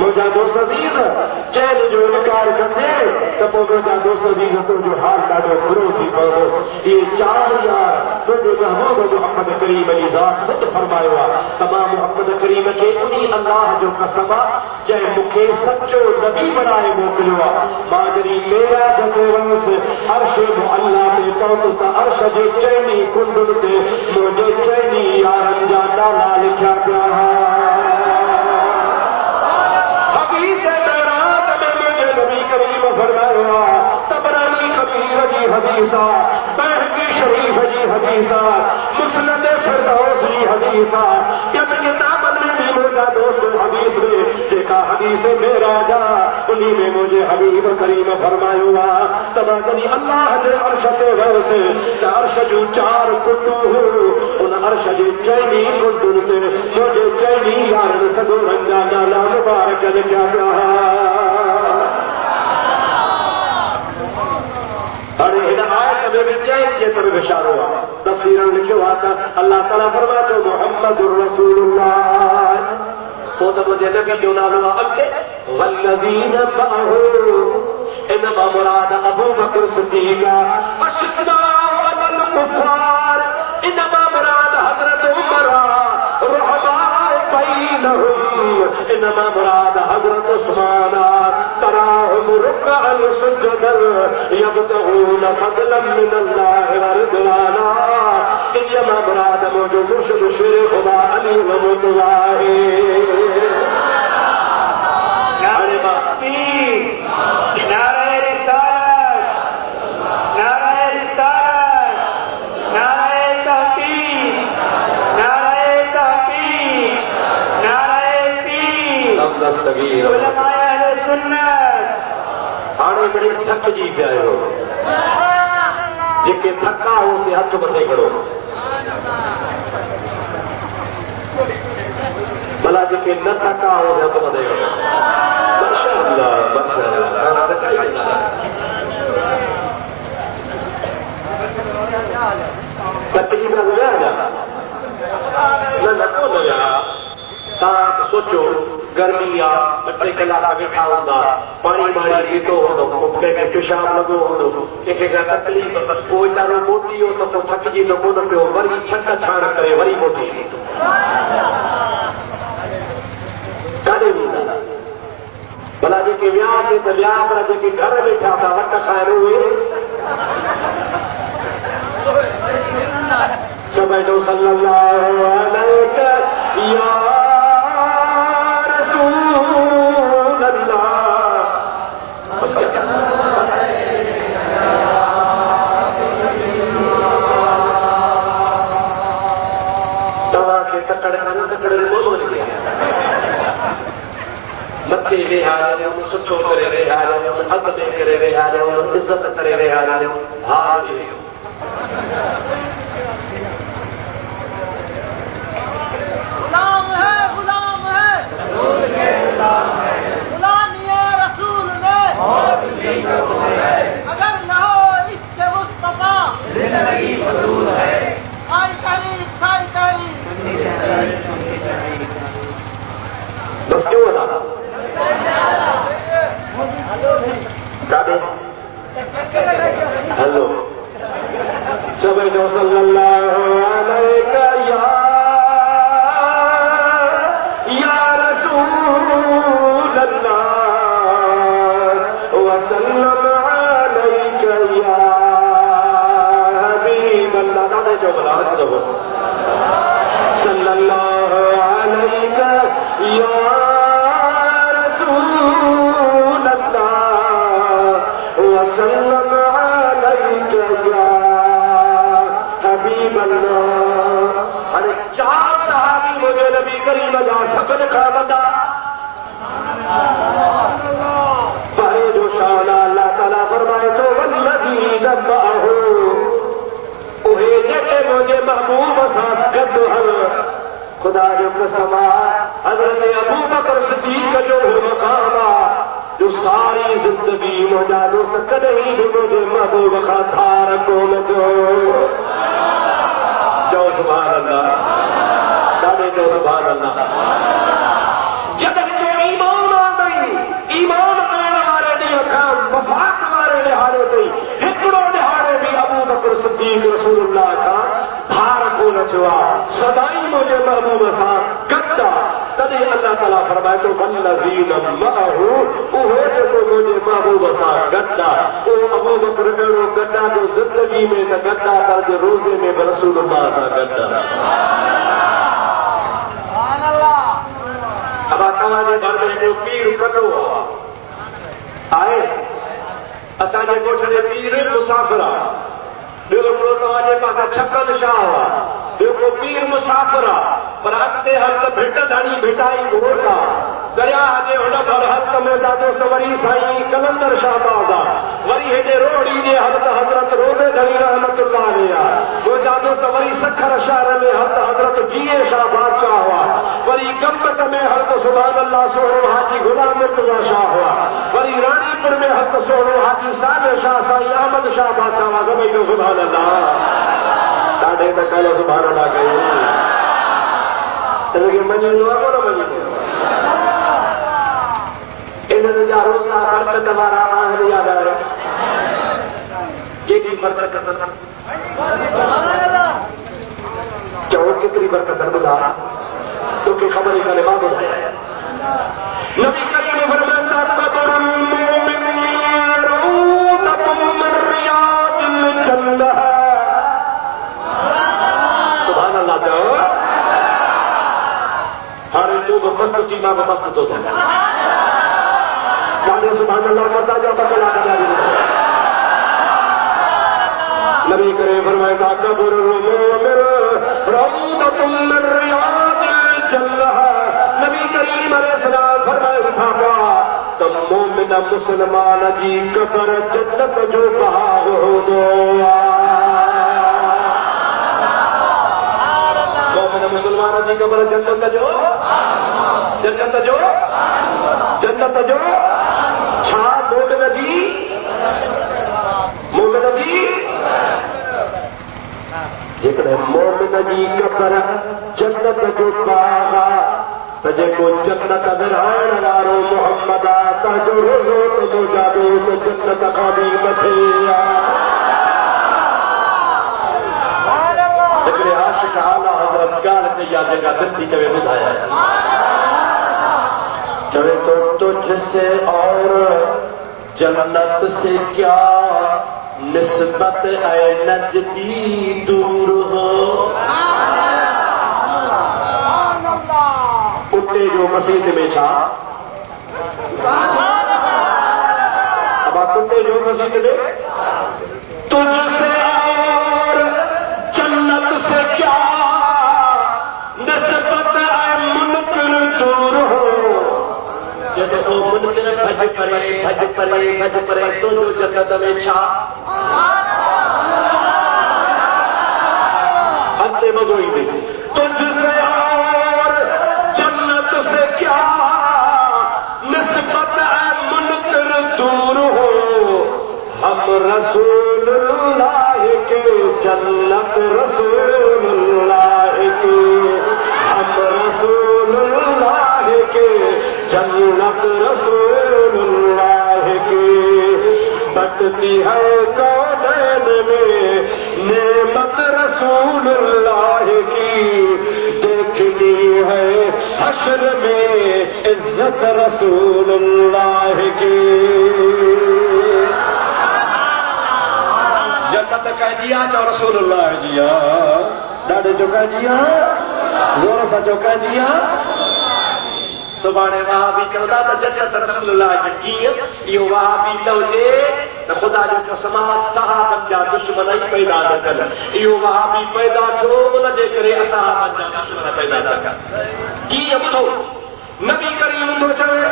मुझा दोस्त अजीज चैन जो इनकार कंदे त पोइ मुंहिंजा दोस्त अजीज तुंहिंजो हाल ॾाढो बुरो थी पवंदो। इहे चार यार तुंहिंजे महबूब मोहम्मद करीम जी ज़ात ख़ुदि फरमायो आहे तमामु मोहम्मद करीम खे उन्ही अल्लाह जो कसम आहे जंहिं मूंखे सचो नबी बणाए मोकिलियो आहे। मां जॾहिं मेराज ते वयुसि अर्श मुअल्ला ते पहुतो त अर्श जे चइनी कुंडुनि ते मुंहिंजे चइनी यारनि जा नाला लिखिया पिया हदीसा बैहकी शरीफ जी हदीसा मुस्नद फिरदौस जी हदीसा यत किताबन में भी मुझा दोस्त हदीस में जेका हदीस मेरा जा उन्हीं में मुझे हबीब करीम फरमायो आहे तमा जॾहिं अल्लाह जे अर्श ते वयुसि त अर्श जूं चार कुंडूं उन अर्श जे चइनी कुंडुनि ते मुंहिंजे चइनी यारनि सॼो रंग जा नाला मुबारक लिखिया पिया। हाणे हिन आयत में बि चइनि जे तरफ़ इशारो आहे। तफ़सीरनि लिखियो आहे त अल्लाह ताला फरमाए थो मुहम्मदुर रसूलुल्लाह पोइ त मुंहिंजे नबी जो नालो आहे अॻिते वल्लज़ीन मअहू इन मां मुराद अबू बकर सिद्दीक़ अशिद्दाउ अलल कुफ़ार इन मां मुराद हज़रत उमर रहमाए बैनहुम इन मां मुराद हज़रत उस्मान तराहुम रुकअन सुजदन यब्तगून फज़लन मिनल्लाहि व रिज़वाना इन मां मुराद मुंहिंजो मुर्शिद शेर ख़ुदा अली रहमतुल्लाहि हाणे बड़ी थकिजी पिया आहियो जेके थका होसीं हथ मथे खड़ो भला जेके न थका होसीं हथ मथे खड़ो माशाअल्लाह माशाअल्लाह तकलीफ़ न विया न कोन विया तव्हां सोचो गर्मी आहे 2 कलाक वेठा हूंदा पाणी वाणी पीतो हूंदो कंहिंखे पेशाब लॻो हूंदो कंहिंखे का तकलीफ़ पोइ वीचारो मोटी वियो त पोइ थकिजी त कोन पियो वरी छट छाण करे वरी मोटी काॾे वेंदा भला जेके वियासीं त विया पर जेके घर वेठा था वट खाइण उहे सभु सल्लल्लाहु अलैहि या मथे वेहारियो सुठो करे वेहारियो हथ में करे वेहारियो इज़त करे वेहारियो हा बस क्यों बता हेलो सब जो सल्लल्लाहु अलैहि या रसूल अल्लाह व सल्लम अलैका या हबीब अल्लाह दादा जो बलागत दो सल्लल्लाहु अलैका या करीम अल्लाह। अरे 4 सहाबी मुझे नबी करीम जा सबन खा वदा परे जो शान अल्लाह ताला फरमाए तो वल्लज़ी नबअहु उहे जेके मुझे महबूब साथ गद हल खुदा जो कसम हजरत अबू बकर सिद्दीक जो मकाम जो सारी जिंदगी मुझा दोस्त कदहीं भी मुझे महबूब का थार को न जो सुभान अल्लाह दादे जो सुभान अल्लाह। जब जो ईमान आ गई ईमान आने वाले ॾींहं खां वफ़ात वारे लिहाज़े ते हिकिड़ो लिहाज़े भी अबू बकर सिद्दीक रसूलुल्लाह खां धार को न थियो आहे सदाई मुंहिंजे महबूब सां गॾु आहे। तॾहिं अल्लाह ताला फरमाए थो वल्लज़ीन मअहू उहो जेको मुंहिंजे महबूब सां गॾु आहे उहो अबू बकर अहिड़ो गॾु आहे जो ज़िंदगी में न गॾु आहे पर जो रोज़े में बि रसूलुल्लाह सां गॾु आहे। अब तव्हांजे घर में हिकिड़ो पीर कटो आहे असांजे ॻोठ जे पीर मुसाफ़िर आहे ॿियो हिकिड़ो तव्हांजे पासे छकल शाह आहे ॿियो को पीर मुसाफ़िर आहे पर अॻिते हल त भिट धणी भिटाई घोट आहे दरिया जे हुन घर हथ में जादो त वरी साईं कलंदर शाहबाज़ आहे वरी हेॾे रोड़ी जे हल त हज़रत रोज़े धणी रहमतुल्लाह अलैह आहे ॿियो जादो त वरी सखर शहर में हल त हज़रत जीए शाह बादशाह हुआ वरी गंबत में हल त सुभान अल्लाह सोहरो हाजी गुलाम मुर्तज़ा शाह हुआ वरी रानीपुर में हल त सोहरो हाजी साबिर शाह साईं अहमद शाह बादशाह हुआ सभई जो सुभान अल्लाह ॾाढे त कयो सुभान अल्लाह कयो इनखे मञींदो आहे कोन मञींदो इन्हनि जा रोज़ा बरकत वारा आहिनि याद आयो केॾी बरकत चओ केतिरी बरकत ॿुधा तोखे ख़बर ई कान्हे मां ॿुधायां नबी करीम फरमाईंदा क़ब्रुल मोमिन रऊज़तुम मिन रियादिल जन्नह सुभान अल्लाह चओ हाणे तूं बि मस्तु थी मां बि मस्तु थो थियां कान्हे सुभान अल्लाह मता जा बकला जारी नबी करीम फरमाईंदा क़ब्रुल मोमिन रऊज़तुम मिन रियादिल जन्नह नबी करीम अलैहिस्सलाम फरमाए था त मोमिन मुसलमान जी कब्र जन्नत जो बाग हूंदो मोमिन मुसलमान जी कब्र जन्नत जो छा मोमिन जी जेकॾहिं मोमिन जी कब्र जन्नत जो बाग आहे त जेको जन्नत विरहाइण वारो मोहम्मद आहे तव्हांजो रोज़ो त मुंहिंजा दोस्त जन्नत खां बि मथे हिकिड़े आशिक़ आला हज़रत ॻाल्हि कई आहे जेका दिलि थी चवे ॿुधाया चवे तो तुझसे और जन्नत से क्या निस्बत ऐ नजदी दूर हो उते जो मसीद में छा अब कुत्ते जो मसीद में तुझसे और जन्नत से क्या निस्बत ऐ मुनकिर दूर हो जैसे वो मुनकिर भज परे तो जो जन्नत में छा हत्ते मज़ोई में तुझसे और जन्नत से क्या निस्बत ऐ मुनकिर दूर हो हम रसूलुल्लाह के जन्नत रसूलुल्लाह के हम रसूलुल्लाह के जन्नत रसूलुल्लाह के बटती है कौनैन में नेमत रसूलुल्लाह की देखनी है हश्र में इज्जत रसूलुल्लाह की जन्नत कह दिया तो रसूलुल्लाह जिया ॾाढे जो कह दिया जोर सां जो कह दिया सुभाणे वहाबी चवंदा त जन्नत रसूलुल्लाह जी कीअं इहो वहाबी न हुजे त त ख़ुदा जो कसम सहाबन जा दुश्मन ई पैदा न थियनि इहो वहाबी पैदा थियो उनजे करे असहाबन जा दुश्मन पैदा न थिया कीअं ॿुधो नबी करीम थो चवे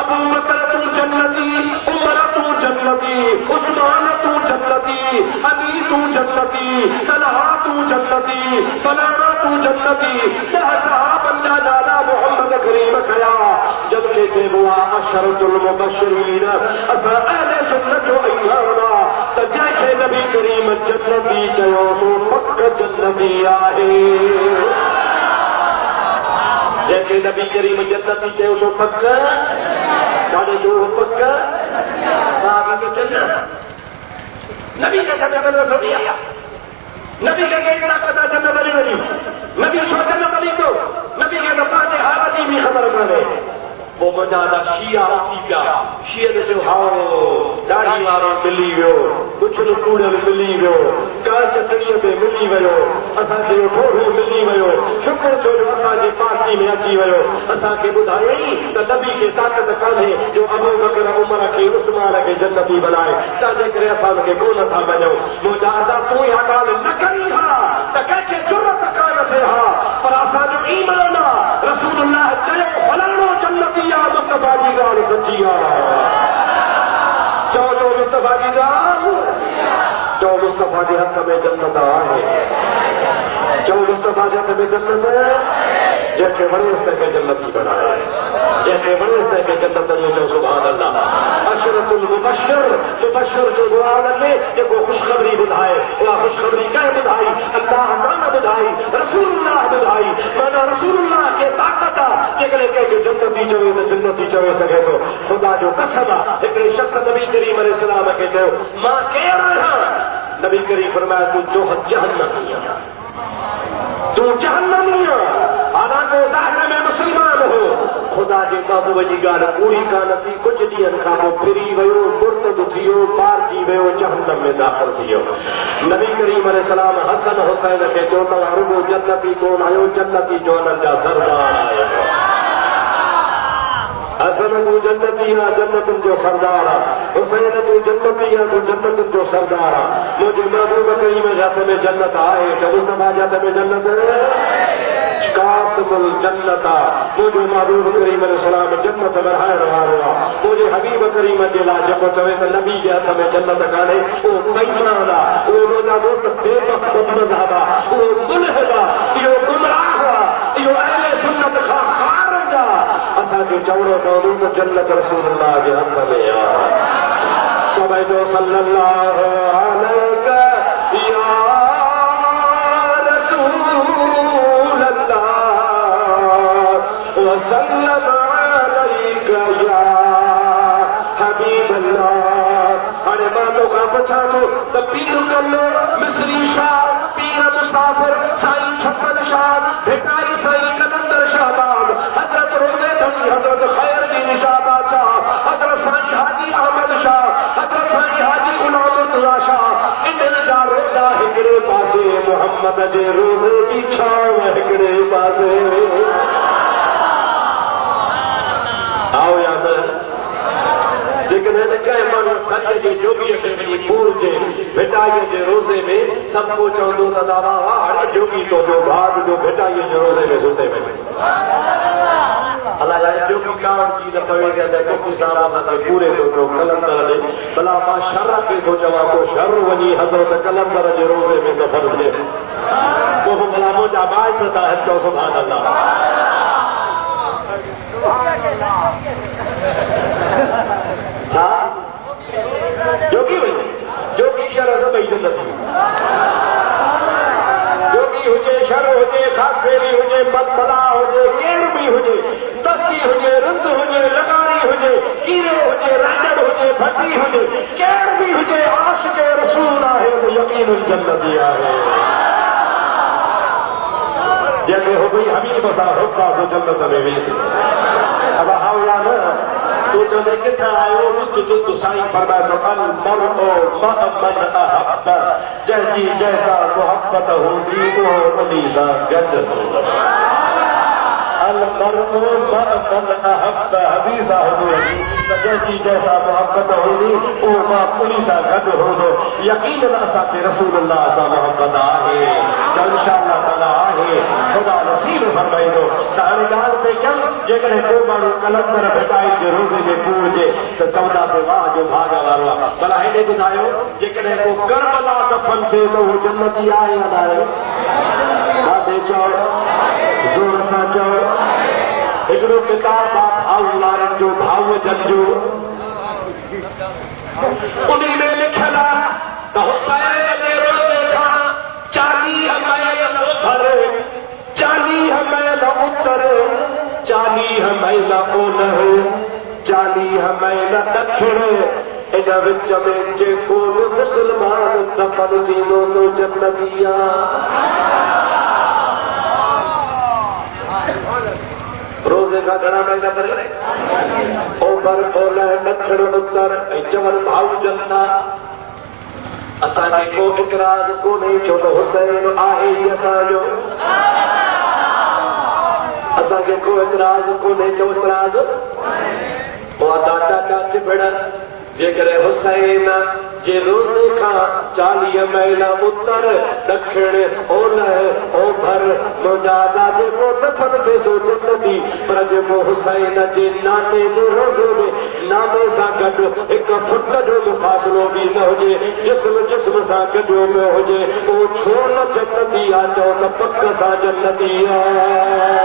अबू बकर तूं जन्नती उमर तूं जन्नती उस्मान तूं जन्नती अली तूं जन्नती तलहा तूं जन्नती फलाना तूं जन्नती ॾह सहाबन जा नाला मोहम्मद करीम खया जबकि चइबो आहे अशरतुल मुबशरीन असां अहले सुन्नत जो इमाम आहे त जंहिंखे नबी करीम जन्नती चयो सो पक जन्नती आहे जैसे नबी करीम जन्नती चयो सो पक काॾे जो पक नबी खे जन्नत थोड़ी आहे नबी खे कहिड़ी ताक़त आहे जन्नत ॾियण जी नबी छो जन्नत ॾींदो नबी खे त पंहिंजे हाल जी बि ख़बर कान्हे पोइ मुंहिंजा शिया उथी पिया शियनि चयो हाओ दाढ़ी वारो मिली वियो कुझु न कूड़ियल मिली वियो काल चटणीअ में मिली वियो असांखे ठोड़ो मिली वियो शुक्र छो जो असांजी पार्टी में अची वियो असांखे ॿुधायई त नबी खे ताक़त कान्हे जो अबू बकर उमर खे उस्मान खे जन्नती बनाए तंहिंजे करे असां हुनखे कोन था मञूं मुंहिंजा अदा तूं इहा ॻाल्हि न करी हा त कंहिंखे ज़रूरत कान थिए हा पर असांजो ईमान आहे रसूलुल्लाह चयो फलाणो जन्नती आहे मुस्तफा जी ॻाल्हि सची आहे चओ जो मुस्तफा जी ॻाल्हि चओ मुस्तफा जे हथ में जन्नत आहे चओ मुस्तफा जे हथ में जन्नत जंहिंखे वणेसि तंहिंखे जन्नती बनाए जंहिंखे वणेसि तंहिंखे जन्नत ॾियो चओ सुभान अल्लाह अशरतुल मुबशर जो क़ुरान में जेको ख़ुशख़बरी ॿुधाए उहा ख़ुशख़बरी कंहिं ॿुधाई अल्लाह कान ॿुधाई रसूलुल्लाह ॿुधाई माना रसूलुल्लाह खे ताक़त आहे जेकॾहिं कंहिंखे जन्नती चवे त जन्नती चवे सघे थो ख़ुदा जो कसम आहे हिकिड़े शख़्स नबी करीम अलैहिस्सलाम खे चयो मां केरु आहियां नबी करीम फरमाया तूं जहन्नमी आहियां तूं जहन्नमी आहियां हालांकि ज़ाहिर में मुस्लमान हो ख़ुदा जे महबूब जी ॻाल्हि पूरी कान थी कुझु ॾींहंनि खां पोइ फिरी वियो मुर्तद थी वियो पार थी वियो जहन्नम में दाख़िल थी वियो नबी करीम अलैहिस्सलाम हसन हुसैन खे चयो तव्हां रुगो जन्नती कोन आहियो जन्नती जो हुननि जा सरदार आहियो हसन तूं जन्नती आहे जन्नतुनि जो सरदार आहे हुसैन तूं जन्नती आहे तूं जन्नतुनि जो सरदार आहे मुंहिंजे महबूब करीम जे हथ में जन्नत आहे मुस्तफा जे हथ में जन्नत कासिमुल जन्नत आहे मुंहिंजो महबूब करीम अलैहिस्सलाम जन्नत विरहाइण वारो आहे मुंहिंजे हबीब करीम जे लाइ जेको चवे त नबी जे हथ में जन्नत कान्हे उहो बेईमान आहे उहो मुंहिंजा दोस्त बेबस बदमज़हब आहे उहो मुल्हिद आहे इहो गुमराह आहे इहो अहले सुन्नत खां ख़ारिज आहे असांखे चवणो पवंदो त जन्नत रसूलुल्लाह जे हथ में आहे सभई जो सल्लल्लाहु अलैहि या वसल्लम अलैका या हबीब अल्लाह हाणे मां तोखां पुछां थो त पीर कल्लो मिस्री शाह पीर मुसाफ़िर साईं छप्पन शाह भिटाई साईं कलंदर शाहबाद हज़रत रोज़े धनी हज़रत ख़ैरुद्दीन शाह बादशाह हज़रत साईं हाजी अहमद शाह हज़रत साईं हाजी गुलामुल्लाह शाह इन्हनि जा रोज़ा हिकिड़े पासे मोहम्मद जे रोज़े जी छांव हिकिड़े पासे आओ या न जेकॾहिं कंहिं माण्हू खत जे जोगीअ खे वञी पूरजे भिटाईअ जे रोज़े में सभु को चवंदो त दादा हाणे जोगी तो जो भाग जो भिटाईअ जे रोज़े में सुठे में अलाए यार जोगी कावड़ जी न पवे त कोकी साहब असां पूरे थो पियो कलंदर ॾे भला मां शर खे थो चवां को शर वञी हदो त कलंदर जे रोज़े में दफ़न थिए पोइ बि भला मुंहिंजा माइट था चओ सुभाणे अल्लाह छा जोगी हुजे जोगी शर सभई जन्नती जोगी हुजे शर हुजे खाखेरी हुजे बदबला हुजे केर बि हुजे दस्ती हुजे रुंद हुजे लगारी हुजे कीड़े हुजे राजड़ हुजे भटी हुजे केर बि हुजे आशिक़ रसूल आहे त यकीन जन्नती आहे जंहिंखे हो भई हबीब सां हुब्बा सो जन्नत में वेंदी अब हाउ या न तूं चवंदे किथां आयो तुंहिंजो साईं फरमाए थो अल मरउ मअ मन अहब जंहिंजी जंहिंसां मुहबत हूंदी उहो उन्ही सां गॾु हूंदो المرء من أحب حديث حضور جیسی جیسا محبت ہوئی وہ ماں پولیس گھر ہو یقیناً اسا کے رسول اللہ سا محبت آئے تو انشاءاللہ تعالیٰ آئے خدا نصیب فرمائی دو تاہر گال پہ کم جیکنے کو مانو کلندر بھٹائی جو روزے میں پور جے تو چودہ پہ واہ جو بھاگا واروا بلا ہی نے بتائیو جیکنے کو کربلا دفن سے تو وہ جنتی آئے ادارے آدھے چاؤ زور سا چاؤ हिकिड़ो किताब आहे भाऊ वारनि जो भाऊ जंजो उन में लिखियल आहे त हुसैन जे रोज़े खां 40 मैल ओभर 40 मैल उत्तर 40 मैल ओलह 40 मैल ॾखिण इन विच में जेको मुस्लमान दफ़न थींदो सो जन्नती आहे रोज़े का घणा महीना करे ओभर ओलह ॾखिण उत्तर ऐं चवनि भाऊ जनता असांखे को इतराज़ कोन्हे छो त हुसैन आहे ई असांजो असांखे को इतराज़ कोन्हे छो इतराज़ उहा ॾाढा चाच भेण जेकॾहिं हुसैन जे रोज़े खां 40 मैल उत्तर ॾखिण ओलह ओभर मुंहिंजा जेको दफ़न थिए सो जन्नती पर जेको हुसैन जे नाने जे रोज़े में नामे सां गॾु हिकु फुट जो मुफ़ासिलो बि न हुजे जिस्म सां गॾियो पियो हुजे उहो छो न जन्नती आहे चओ त पक सां जन्नती आहे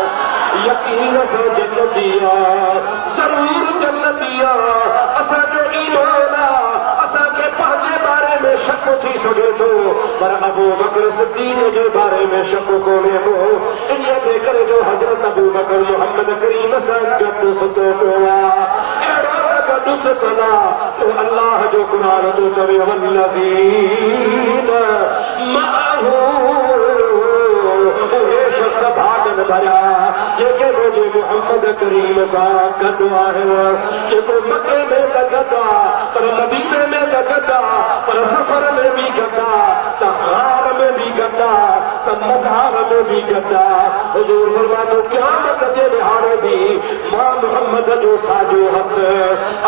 यकीन सां जन्नती आहे ज़रूरु जन्नती आहे असांजो ईमान आहे असांखे पंहिंजे बारे में शक थी सघे थो पर अबू बकर सिद्दीक़ जे बारे में शक कोन्हे को इन्हीअ जे करे जो हज़रत अबू बकर मोहम्मद करीम सां गॾु सुतो पियो आहे अहिड़ो गॾु सुतल आहे तो अल्लाह जो क़ुरान थो चवे वल्लज़ीन मअहू उहे शख़्स भागन भरिया जेके मुंहिंजे मोहम्मद करीम सां गॾु आहिनि जेको मके में त गॾु आहे पर मदीने में त गॾु आहे पर सफ़र में बि गॾु आहे त हार में बि गॾु आहे त मज़हार में बि गॾु आहे हुजूर फरमातो क़यामत जे ॾिहाड़े बि मां मोहम्मद जो साॼो हथ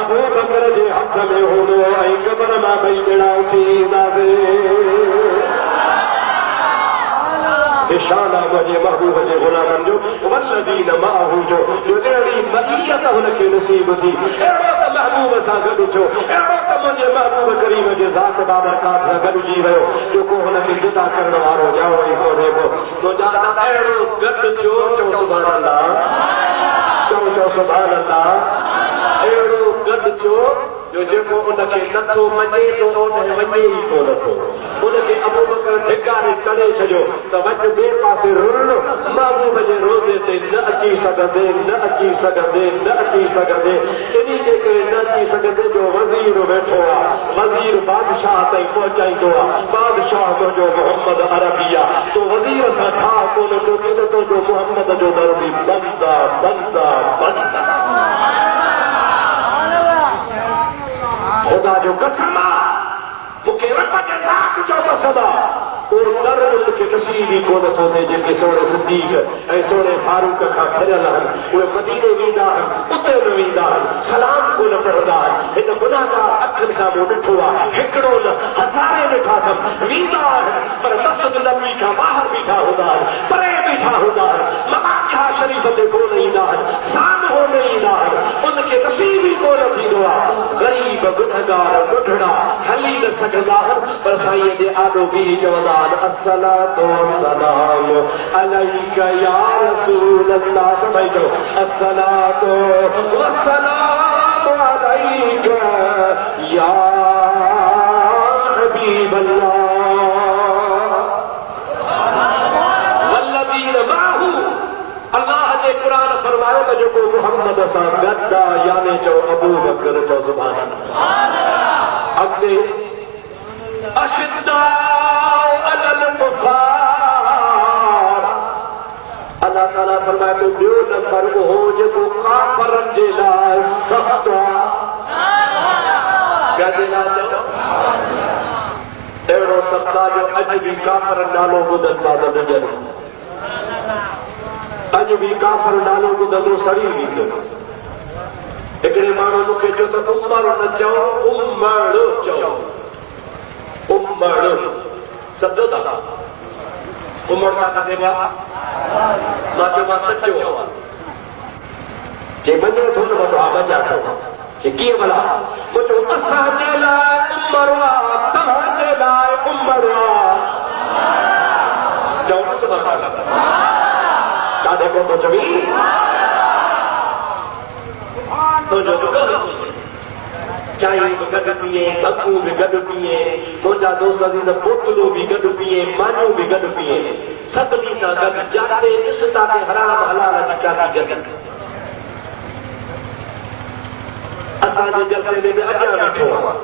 अबू बकर जे हथ में हूंदो ऐं क़बर मां ॿई ॼणा उथी ईंदासीं निशान आहे मुंहिंजे महबूब जे ग़ुलामनि जो वल्लज़ीन मअहू जो अहिड़ी मइयत हुनखे नसीब थी अहिड़ो त महबूब सां गॾु थियो अहिड़ो त मुंहिंजे महबूब करीम जे ज़ात बाबरकात सां गॾिजी वियो जेको हुनखे जुदा करण वारो ॼाणो ई कोन्हे को तुंहिंजा त अहिड़ो गॾु थियो चओ सुभाणे अल्लाह चओ सुभाणे अल्लाह अहिड़ो गॾु थियो जो जेको उनखे नथो मञे सो उन वञे ई कोन थो उनखे अबू बकर धिकारे करे छॾियो त वञ ॿिए पासे रुल महबूब जे रोज़े ते न अची सघंदे न अची सघंदे न अची सघंदे इन्ही जे करे न अची सघंदे जो वज़ीर वेठो आहे वज़ीर बादशाह ताईं पहुचाईंदो आहे बादशाह मुंहिंजो मोहम्मद अरबी आहे तो वज़ीर सां छा कोन थो थिए त तुंहिंजो मोहम्मद जो दर बि बंदि आहे बंदि आहे बंदि आहे खुदा जो कसम आहे मूंखे रब जे ज़ात जो कसम आहे उहो दर मूंखे नसीब ई कोन थो थिए जेके सोणे सिद्दीक़ ऐं सोणे फारूक खां खरियल आहिनि उहे मदीने वेंदा आहिनि उते न वेंदा आहिनि सलाम कोन पढ़ंदा आहिनि हिन गुनाहगार अखियुनि सां मूं ॾिठो आहे हिकिड़ो न हज़ारे ॾिठा अथमि वेंदा आहिनि पर मस्जिद नबवी खां ॿाहिरि बीठा हूंदा आहिनि परे बीठा हूंदा आहिनि मकाहा शरीफ़ ते कोन ईंदा आहिनि साम्हूं न ईंदा आहिनि उनखे नसीब ई कोन थींदो आहे ग़रीब गुनहगार ॿुढड़ा हली न सघंदा आहिनि पर साईं जे आॾो बीह चवंदा आहिनि अस्सलातु वस्सलाम अलैका या रसूल अल्लाह सभई चओ अस्सलातु वस्सलाम अलैका या हबीब अल्लाह वल्लज़ीन मअहू अल्लाह जे क़ुरान फरमायो त जेको मुहम्मद सां गॾु आहे यानी चओ अबू बकर चओ सुभाणे अल्लाह अॻिते अशिद्दाउ अलल कुफ़ार अल्लाह ताला फरमाए तो ॿियो नंबर उहो जेको काफ़रनि जे लाइ सख़्तु आहे जे लाइ चओ अहिड़ो सख़्तु आहे जो अॼु बि काफ़रनि नालो ॿुधनि था त ॾिजनि अज भी काफर नालो ॿुधंदो सड़ी वेंदो। हिकिड़े माण्हू मूंखे चयो त उमर न चओ उमड़ चओ उमड़ सम्झो था उमड़ छा कंदे मां चयो मां सचो जे मञे थो न वॾो हा मञा थो कि कीअं भला मूं चयो असांजे लाइ उमर आहे तव्हांजे लाइ उमर आहे चओ न काॾे को थो चवी चांहि बि गॾु पीए बकू बि गॾु पीए मुंहिंजा दोस्त त बोतलूं बि गॾु पीए मानियूं बि गॾु पीए सभिनी सां गॾु जाते ॾिस ताते हराम हलाल जी काठी गॾु असांजे जलसे में बि अॻियां वेठो आहे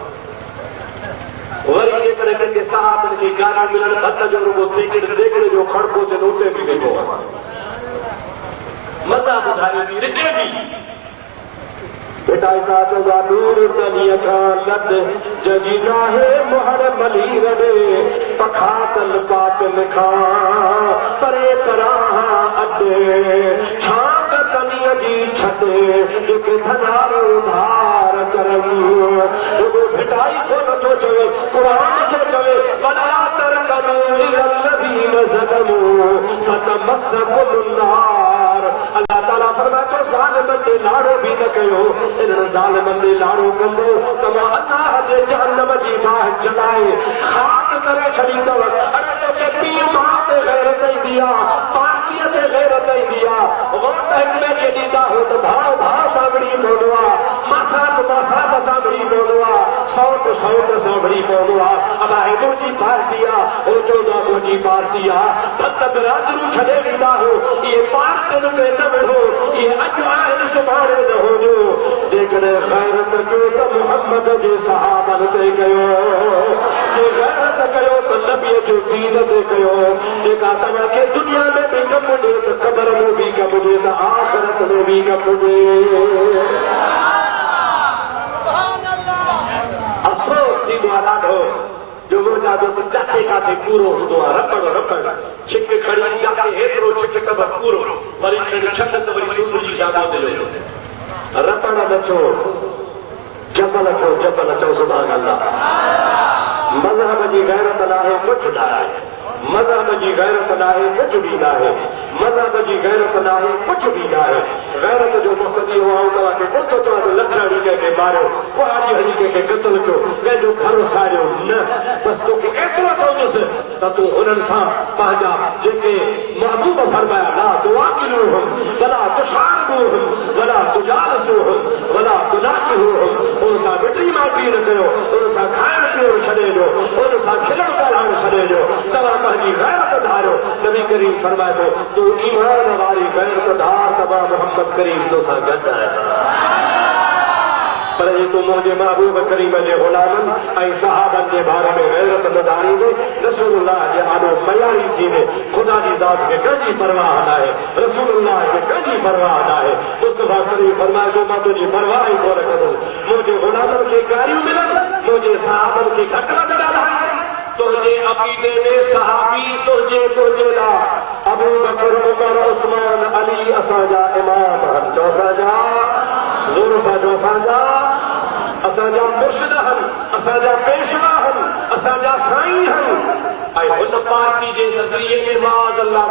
वरी जेकॾहिं कंहिंखे साहबनि खे गाॾी मिलनि हथ जो रुगो देखड़े जो खड़को थिए उते बि वेठो आहे मज़ा ॿुधायो थी रिटे बि बेटा ऐसा चौगा दूर तलीअ खां लद जगी नाहे मोहर मलीर ॾे पखातल पातल खां परे करां अॾे छांग तलीअ जी छॾे जेके धनारो धार चरनि रुगो भिटाई को नथो चवे क़ुरान जो चवे वला तरकनू इलल्लज़ीन ज़लमू फतमस्सकुम नार अल्लाह ताला फरमाए थो ज़ालिमनि ते लाड़ो बि न कयो इन्हनि ज़ालिमनि ते लाड़ो कंदो त मां अल्लाह जे जहन्नम जी बाहि जलाए ख़ाक करे छॾींदव। अरे तोखे पीउ माउ ते गैरत ईंदी आहे पार्टीअ ते गैरत ईंदी आहे वोट हिक ॿिए खे ॾींदा हो त भाउ भाउ सां विड़ी पवंदो आहे मासात मासात सां विड़ी पवंदो आहे सौट सौट सां विड़ी पवंदो आहे अबा हे मुंहिंजी पार्टी आहे हो चवंदो आहे मुंहिंजी पार्टी आहे भत बिरादरूं छॾे ॾींदा हो इहे पार्टियुनि ते न विढ़ो इहे अॼु आहिनि सुभाणे न हुजो जेकॾहिं गैरत कयो त मुहम्मद जे सहाबनि ते कयो जे गैरत कयो त नबीअ जो दीन ते कयो जेका तव्हांखे दुनिया में बि कमु ॾिए त क़बर में बि कमु ॾिए त आख़िरत में बि कमु ॾिए। अफ़सोस थींदो आहे ॾाढो जो मुंहिंजा दोस्त जाते काथे पूरो हूंदो आहे रपड़ रपड़ छिक खणी जाते हेतिरो छिक कब पूरो वरी छॾ त वरी सूर जी शादी ते रपड़ न छो जबल चओ सुभाणे अल्लाह मज़हब जी गैरत न आहे कुझु न आहे मज़हब जी गैरत न आहे कुझु बि न आहे मज़हब जी गैरत न आहे कुझु बि न आहे गैरत जो मक़सदु इहो आहे तव्हांखे कुझु तव्हांजो लखण कंहिंखे मारियो कुहाड़ी हणी कंहिंखे क़तल कयो कंहिंजो घर साड़ियो न बसि तोखे एतिरो चवंदुसि त तूं हुननि सां पंहिंजा जेके महबूब फरमाया ला तुआकिलूहुम वला तुशारिबूहुम वला तुजालिसूहुम वला तुनाकिहूहुम उन सां मिटी माटी न कयो उन सां खाइण पीअण छॾे ॾियो उन सां खिलण ॻाल्हाइण छॾे ॾियो तव्हां पंहिंजी गैरत धारियो नबी करीम फरमाए थो तूं ईमान वारी गैरत धार त मां मोहम्मद करीम तोसां गॾु आहियां पर जे तूं मुंहिंजे महबूब करीम जे ग़ुलामनि ऐं सहाबनि जे बारे में गैरत न धारींदे रसूलुल्लाह जे आॾो मयारी थींदे ख़ुदा जी ज़ात खे कंहिंजी परवाह न आहे रसूलुल्लाह खे कंहिंजी परवाह न आहे मुस्तफ़ा करीम फरमाए थो मां तुंहिंजी परवाह ई कोन कंदुसि मुंहिंजे ग़ुलामनि खे गारियूं मिलनि मुंहिंजे सहाबनि खे घटि वधि ॻाल्हाइनि तुंहिंजे अक़ीदे में सहाबी तुंहिंजे लाइ अबू बकर उमर उस्मान अली असांजा इमाम आहिनि चओ असांजा ज़ोर सां चओ असांजा मुर्शिद आहिनि असांजा पेशवा आहिनि असांजा साईं आहिनि ऐं हुन पार्टी जे नज़रिए में माज़ अल्लाह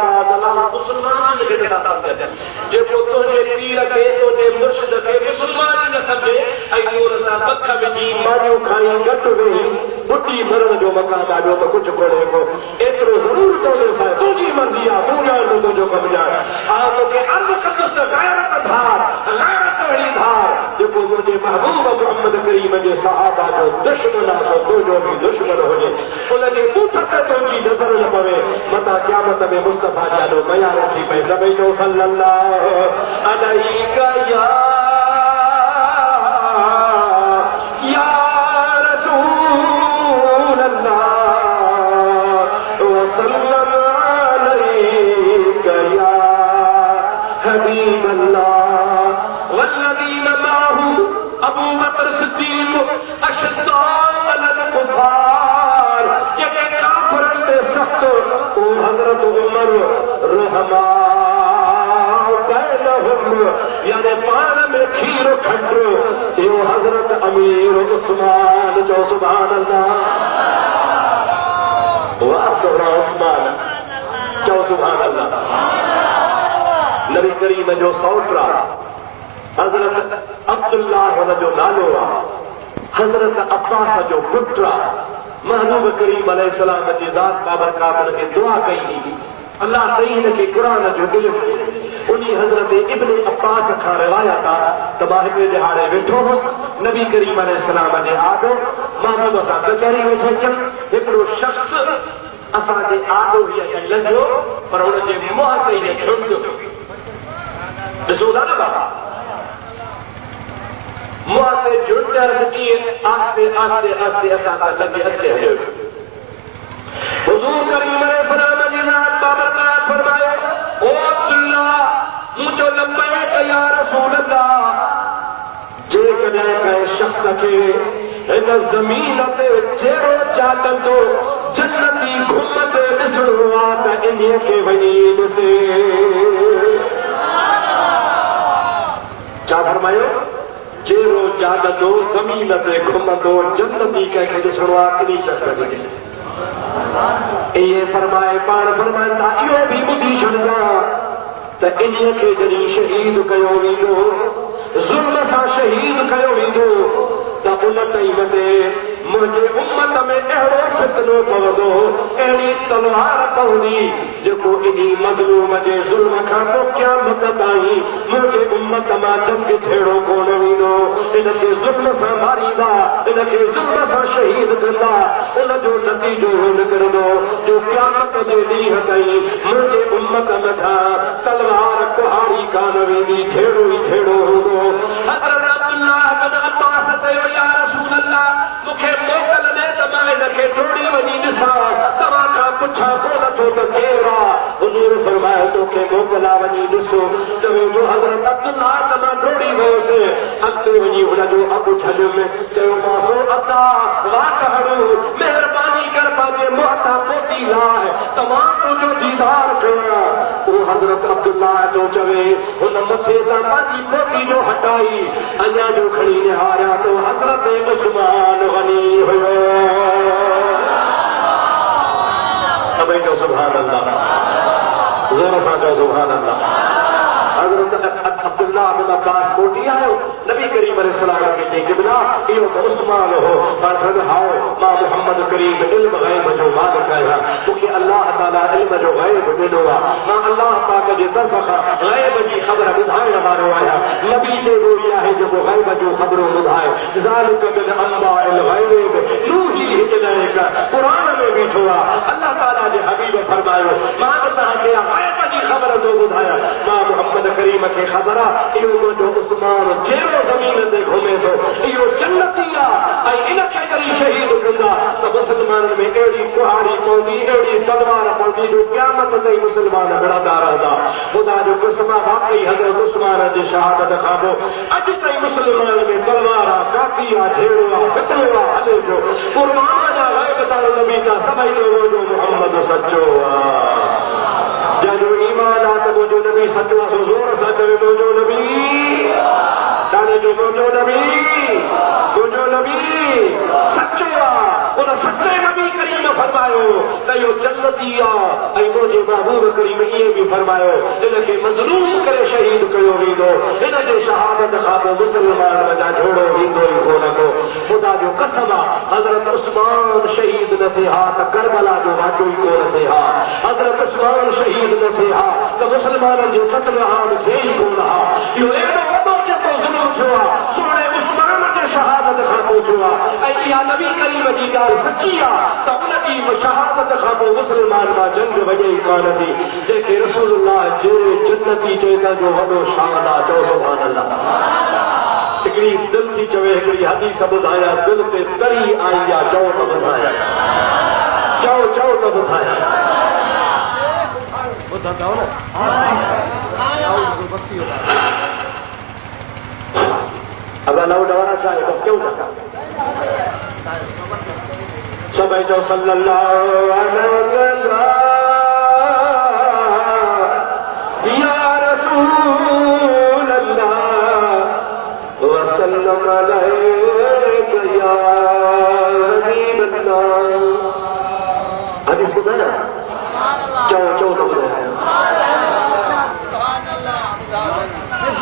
मुस्लमान खे नथा सम्झनि जेको तुंहिंजे पीर खे तुंहिंजे मुर्शिद खे मुस्लमान न सम्झे ऐं तूं हुन सां पख विझी मारियूं खाई घटि वेही बुटी मरण जो मक़ाम आयो त कुझु कोन्हे को एतिरो ज़रूरु चवंदो साईं तुंहिंजी मर्ज़ी आहे तूं ॼाण तूं तुंहिंजो कमु ॼाण हा तोखे अर्ज़ कंदुसि त गैरत धार गैरत अहिड़ी धार जेको मुंहिंजे महबूब मुहम्मद करीम जे सहाबा जो दुश्मन आहे सो तुंहिंजो बि दुश्मन हुजे उनजे बूथ ते तुंहिंजी नज़र न पवे मथां क़यामत में मुस्तफ़ा जाॾो मयार थी पए सभई चओ सल्लल्लाहु अलैका या रसूल अल्लाह वसल्लम अलैका या हबीब अल्लाह वल्लज़ीन माहू अबू बकर सिद्दीक़ अशद्दाउ अलल कुफ़ार जेके काफ़िरनि ते सख़्त हज़रत उमर रहमा यानी पान में खीर खंड यो हजरत अमीर उस्मान जो सुभान अल्लाह वाह सोना उस्मान जो सुभान अल्लाह नबी करीम जो सौटरा हजरत अब्दुल्लाह जो नालो आहे हजरत अब्बास जो पुत्र महबूब करीम अलैहिस्सलाम जी ज़ात बाबरकात खे दुआ कई अल्लाह तई हिनखे क़ुरान जो इल्म उन्ही हजरत इब्न अब्बास खां रिवायत आहे त मां हिकिड़े ॾिहाड़े वेठो हुउसि नबी करीम अलैहिस्सलाम जे आॾो महबूब सां कचहरी वेठो थियमि हिकिड़ो शख़्स असांजे आॾो ई अचणु लॻियो पर हुनजे मुंहं ते हीअ छुंड ॾिसो था न बाबा मुंहं ते झुंड आस्ते आस्ते आस्ते असां खां लॻे अॻिते हलियो हुज़ूर करीम अलैहिस्सलाम जी ज़ात बाबरकात फरमायो ओ अब्दुल्लाह मुंहिंजो लब्बैक या रसूल अल्लाह जेकॾहिं कंहिं शख़्स खे हिन ज़मीन ते चेहरो चालंदो जन्नती घुमंदे ॾिसणो आहे त इन्हीअ खे वञी ॾिसे छा फरमायो चेहरो चालंदो ज़मीन ते घुमंदो जन्नती कंहिंखे ॾिसणो आहे किनी शख़्स खे ॾिसे इहे फरमाए पाण फरमाइनि था इहो बि ॿुधी छॾिजा त इन्हीअ खे जॾहिं शहीद कयो वेंदो ज़ुल्म सां शहीद कयो वेंदो त उन टाइम ते मुंहिंजे उम्मत में अहिड़ो फितनो पवंदो अहिड़ी तलवार पवंदी जेको इन्ही मज़लूम जे ज़ुल्म खां पोइ क़यामत ताईं मुंहिंजे उम्मत मां जंग थियणो कोन वेंदो इनखे ज़ुल्म सां मारींदा इनखे ज़ुल्म सां शहीद कंदा उनजो नतीजो निकिरंदो जो क़यामत जे ॾींहं ताईं मुंहिंजे उम्मत मथां तलवार कुहाड़ी कान वेंदी छेड़ो ई छेड़ो हूंदो हज़रत अब्दुल्लाह बिन अब्बास चयो या रसूल अल्लाह मूंखे मोकल ॾे त मां हिनखे टोड़ी वञी ॾिसां तव्हां खां पुछां कोन थो त केरु आहे हुज़ूर फरमायो तोखे मोकला वञी ॾिसो चवे जो हज़रत अब्दुल्लाह त मां टोड़ी वियुसि अॻिते वञी हुनजो अबु छॾियुमि चयो मासो अता वात हड़ो महिरबानी कर पंहिंजे मुंहं तां पोटी लाइ तमाम तुंहिंजो दीदार कयां उहो हज़रत अब्दुल्लाह जो चवे हुन मथे तां पंहिंजी पोटी जो हटाई अञा जो खणी निहारिया तो हज़रत उस्मान वञी हुयो सभई जो सुभान अल्लाह ज़ोर सां चओ सुभान अल्लाह हज़रत अब्दुल्लाह बिन अब्बास कोठी आयो नबी करीम अलैहिस्सलाम खे चई क़िबला इहो त उस्मान हो पर हाओ मां मोहम्मद करीम इल्म ग़ैब जो मालिक आहियां मूंखे अल्लाह ताला इल्म जो ग़ैब ॾिनो आहे मां अल्लाह पाक जे तरफ़ खां ग़ैब जी ख़बर ॿुधाइण वारो आहियां नबी जे ॻोल्ही आहे जेको ग़ैब जूं ख़बरूं ॿुधाए ज़ालिक मिन अंबाइल ग़ैब नूही इलैक क़ुरान में बीठो आहे अल्लाह ताला जे हबीब फरमायो मां तव्हांखे ग़ैब जी ख़बर थो ॿुधायां मां मोहम्मद करीम खे ख़बर आहे इहो मुंहिंजो उस्मान जहिड़ो ज़मीन ते घुमे थो इहो जन्नती आहे ऐं इनखे जॾहिं शहीद कंदा त मुस्लमाननि में अहिड़ी कुहाड़ी पवंदी अहिड़ी तलवार पवंदी जो क़यामत ताईं मुस्लमान विढ़ंदा रहंदा ख़ुदा जो क़स्म वाक़ई हज़रत उस्मान जी शहादत खां पोइ अॼु ताईं मुस्लमान में तलवार आहे काकी आहे छेड़ो आहे फितरो आहे हले पियो क़ुर्बान जा ग़ैब तारो नबी जा सभई जो मोहम्मद सचो आहे जंहिंजो ईमान आहे त मुंहिंजो नबी सचो आहे ज़ोर सां चवे मुंहिंजो नबी ताने जो मुंहिंजो नबी सचो आहे उन सचे नबी करीम फरमायो त इहो जन्नती आहे ऐं मुंहिंजे महबूब करीम इएं बि फरमायो हिनखे मज़लूम करे शहीद कयो वेंदो हिनजे शहादत खां पोइ मुस्लमान वञा झोड़ो ईंदो ई कोन को ख़ुदा जो कसम आहे हज़रत उस्मान शहीद न थिए हा त करबला जो वाक़ो ई कोन थिए हा हज़रत उस्मान शहीद न थिए हा त मुस्लमाननि जो क़त्ल आम थिए ई कोन हा इहो अहिड़ो वॾो जेको ज़ुल्म थियो आहे सुहिणे उस्मान जे शहादत खां पोइ थियो आहे ऐं इहा नबी करीम जी ॻाल्हि सची आहे त उनजी शहादत खां पोइ मुस्लमान मां जंग वॼे ई कान थी जंहिंखे रसूलुल्लाह जहिड़े जन्नती चेता जो वॾो शान आहे चओ सुभान अल्लाह हिकिड़ी दिलि थी चवे हिकिड़ी हदीस ॿुधायां दिलि ते तरी आई आहे चओ त ॿुधायां चओ त ॿुधायां ॿुधंदव न अगर लाउड आवाज़ चाहे बस क्यों ना सबै जो सल्लल्लाहु अलैहि वसल्लम या रसूल चओ चओ तो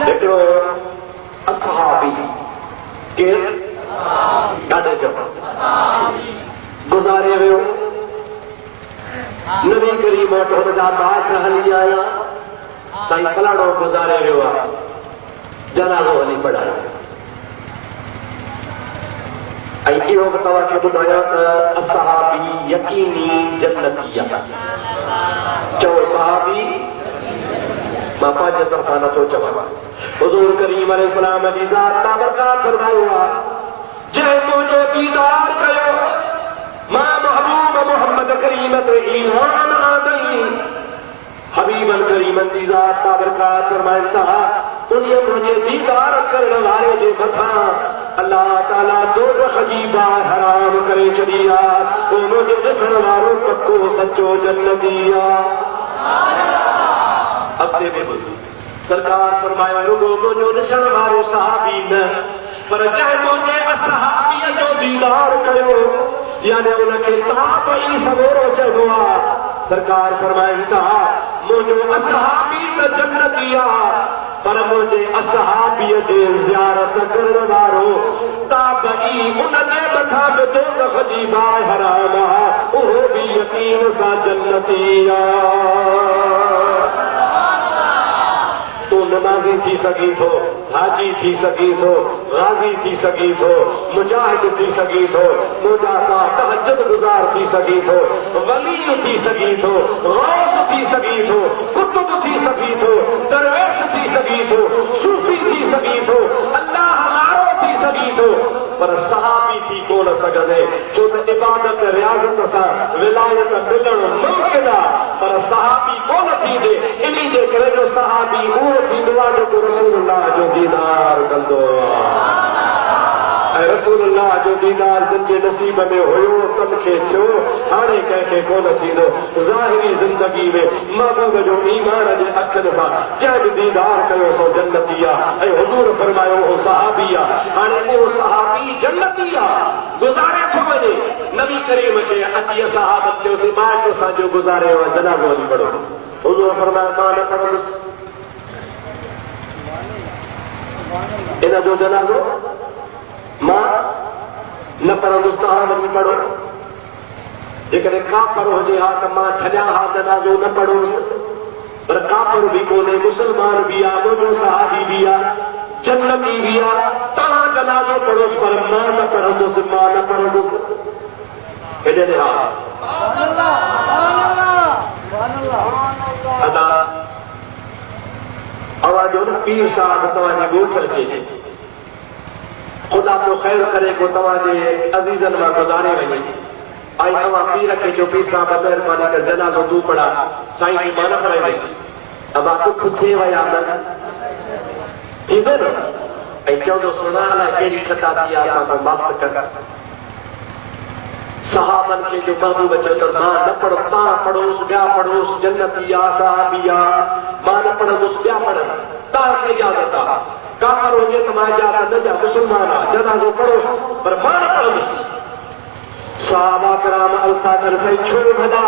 हिकिड़ो असहाबी केरु ॾाढे चओ गुज़ारे वियो नबी करीम वटि हुनजा ॿार हली आया साईं फलाणो गुज़ारे वियो आहे जनाज़ो हली पढ़ायो ऐं इहो बि तव्हांखे ॿुधायां त असहाबी यकीनी जन्नती आहे चओ सहाबी मां पंहिंजे तरफ़ां नथो चवां हुज़ूर करीम अलैहिस्सलाम जी ज़ात ताबरकात फरमायो आहे जंहिं मुंहिंजो दीदार कयो मां महबूब मोहम्मद करीम ते ईमान आंदई हबीबन करीमन जी ज़ात ताबरकात फरमाइनि था उन्हीअ मुंहिंजे दीदार करण वारे जे मथां अल्लाह ताला दोज़ख जी बार हराम करे छॾी आहे पोइ मुंहिंजो ॾिसण वारो पको सचो जन्नती आहे अॻिते बि ॿुध सरकार फरमायो रुगो मुंहिंजो ॾिसण वारो सहाबी न पर जंहिं मुंहिंजे असहाबीअ जो दीदार कयो यानी उनखे ताप ई सवेरो चइबो आहे सरकार फरमाइनि था मुंहिंजो असहाबी त जन्नती आहे पर मुंहिंजे असहाबीअ जे ज़ियारत करण वारो ताप ई उनजे मथां बि दोज़ख जी बाहि हराम आहे उहो बि यकीन सां जन्नती आहे तूं नमाज़ी थी सघी थो हाजी थी सघी थो गाज़ी थी सघी थो मुजाहिद थी सघी थो मुजाहिदा तहज्जुद गुज़ार थी सघी थो वली थी सघी थो गौस थी सघी थो कुतुब थी सघी थो दरवेश थी सघी थो सूफी थी सघी थो अल्लाह वारो थी सघी थो पर सहाबी थी कोन सघंदे छो त इबादत रियाज़त सां विलायत मिलणु मुमकिन आहे पर सहाबी कोन थींदे इन जे करे जो सहाबी उहो थींदो आहे जेको रसूलुल्लाह जो दीदार कंदो ऐं रसूलुल्लाह जो दीदार जिन जे नसीब में हुयो तन खे थियो हाणे कंहिंखे कोन थींदो ज़ाहिरी ज़िंदगी में महबूब जो ईमान जे अखियुनि सां कंहिं बि दीदार कयो सो जन्नती आहे ऐं हुज़ूर फरमायो उहो सहाबी आहे हाणे उहो सहाबी जन्नती आहे गुज़ारे थो वञे नबी करीम खे अची सहाबत कयोसीं ॿाहिरि असांजो गुज़ारे वियो जनाज़ो हली पढ़ो हुज़ूर फरमायो मां न पढ़ंदुसि इन जो जनाज़ो मां न पढ़ंदुसि तव्हां वञी पढ़ो जेकॾहिं काफ़र हुजे हा त मां छॾियां हा जनाज़ो न पढ़ोसि पर काफ़र बि कोन्हे मुस्लमान बि आहे मुंहिंजो सहाबी बि आहे जन्नती बि आहे तव्हां जनाज़ो पढ़ोसि पर मां न पढ़ंदुसि मां न पढ़ंदुसि हेॾे हा अदा आवाज़ न पीर साहब तव्हांजी ॻोठ अचे ख़ुदा तो ख़ैर करे को तव्हांजे अज़ीज़नि मां गुज़ारे वञे ऐं तव्हां पीर खे जो पीर साहब महिरबानी करे जनाज़ो तूं पढ़ा साईं जी मां न पढ़ाईंदुसि अबा दुख थिए विया न थींदो न ऐं चवंदो सुना अलाए कहिड़ी खता थी आहे असां को माफ़ कर सहाबन खे जो महबूब चयो त मां न पढ़ तव्हां पढ़ोसि ॿिया पढ़ोसि जन्नती आहे सहाबी आहे मां न पढ़ंदुसि ॿिया पढ़नि तव्हांखे इजाज़त आहे काफ़र हुजे त मां इजाज़त न ॾियां मुस्लमान आहे जनाज़ो पढ़ोसि पर मां न पढ़ंदुसि सहाबा किराम अलता कर सही छो भला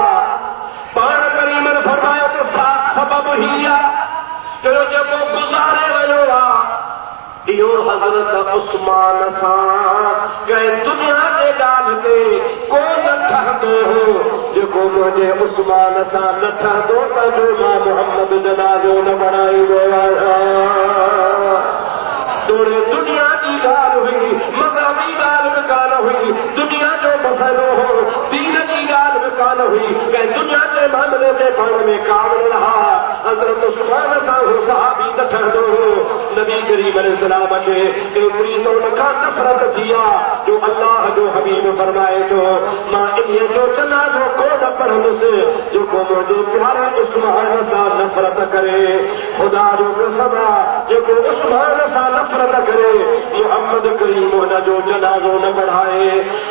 पाण करीमन फरमायो त सबब ही आहे जो जेको गुज़ारे वियो आहे इहो हज़रत उस्मान सां कंहिं दुनिया जे ॻाल्हि ते कोन ठहंदो हो जेको मुंहिंजे उस्मान सां न ठहंदो त जो मां मोहम्मद जनाज़ो न पढ़ाईंदो आहियां तोड़े दुनिया जी ॻाल्हि हुई मज़हबी ॻाल्हि बि कान हुई दुनिया जो मसइलो हो दीन जी ॻाल्हि बि कान हुई कंहिं दुनिया जे मामले ते पाण में कावड़ रहा हज़रत उस्मान सां हो सहाबी न ठहंदो हो नबी करीम अलैहिस्सलाम खे एतिरी तो उनखां नफ़रत थी आहे जो अल्लाह जो हबीब फरमाए थो मां इन्हीअ जो जनाज़ो कोन पढ़ंदुसि जेको मुंहिंजे प्यारे उस्मान सां नफ़रत करे ख़ुदा जो कसम आहे जेको उस्मान सां नफ़रत करे मोहम्मद करीम हुन जो जनाज़ो न पढ़ाए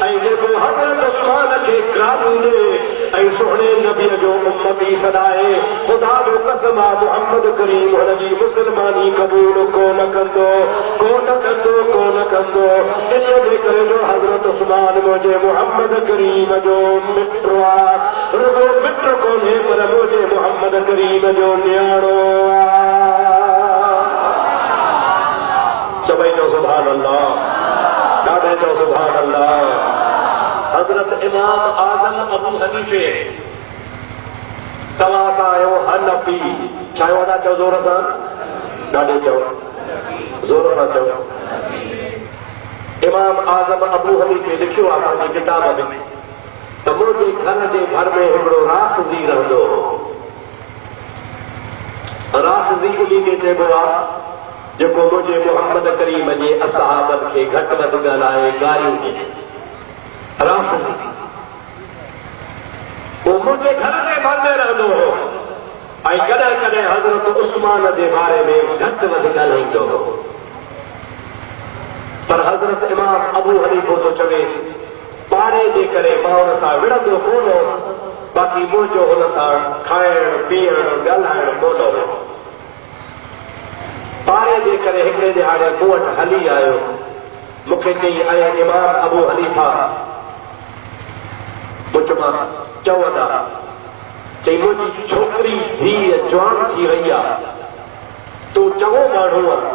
ऐं जेको हज़रत उस्मान खे गाली ॾे ऐं सुहिणे नबीअ जो उम्मती सॾाए ख़ुदा जो कसम आहे मोहम्मद करीम हुनजी मुस्लमानी क़बूल कोन कंदो कोन कंदो कोन कंदो इन जे करे जो हज़रत उस्मान मुझे मोहम्मद करीम जो मिट्रो आहे रुगो मिट्र कोन्हे पर मुझे मोहम्मद करीम जो न्याणो सभई जो सुभान अल्लाह ॾाढे जो सुभान अल्लाह हज़रत इमाम आज़म अबू हनीफ़े तव्हां सां आयो हनफी चयो था चओ ज़ोर सां ॾाढे चओ ज़ोर सां चओ इमाम आज़म अबू हनीफ़े लिखियो आहे पंहिंजी किताब में त मुंहिंजे घर जे भर में हिकिड़ो राफ़ज़ी रहंदो हो राफ़ज़ी उन्ही खे चइबो आहे जेको मुंहिंजे मोहम्मद करीम जे असहाबनि खे घटि वधि ॻाल्हाए गारियूं ॾिए राफ़ज़ी वो मुझे घर के भर में रहंदो हो ऐं कॾहिं कॾहिं हज़रत उस्मान जे बारे में घटि वधि ॻाल्हाईंदो हो पर हज़रत इमाम अबू हनीफ़ो थो चवे पाड़े जे करे मां हुन सां विढ़ंदो कोन हुउसि बाक़ी मुंहिंजो हुन सां खाइण पीअण ॻाल्हाइण कोन हो पाड़े जे करे हिकिड़े ॾिहाड़े मूं वटि हली आयो मूंखे चई ऐं इमाम अबू हनीफ़ा पुछमांसि चवंदा चई मुंहिंजी छोकिरी धीअ जवान थी वई आहे तूं चङो माण्हू आहे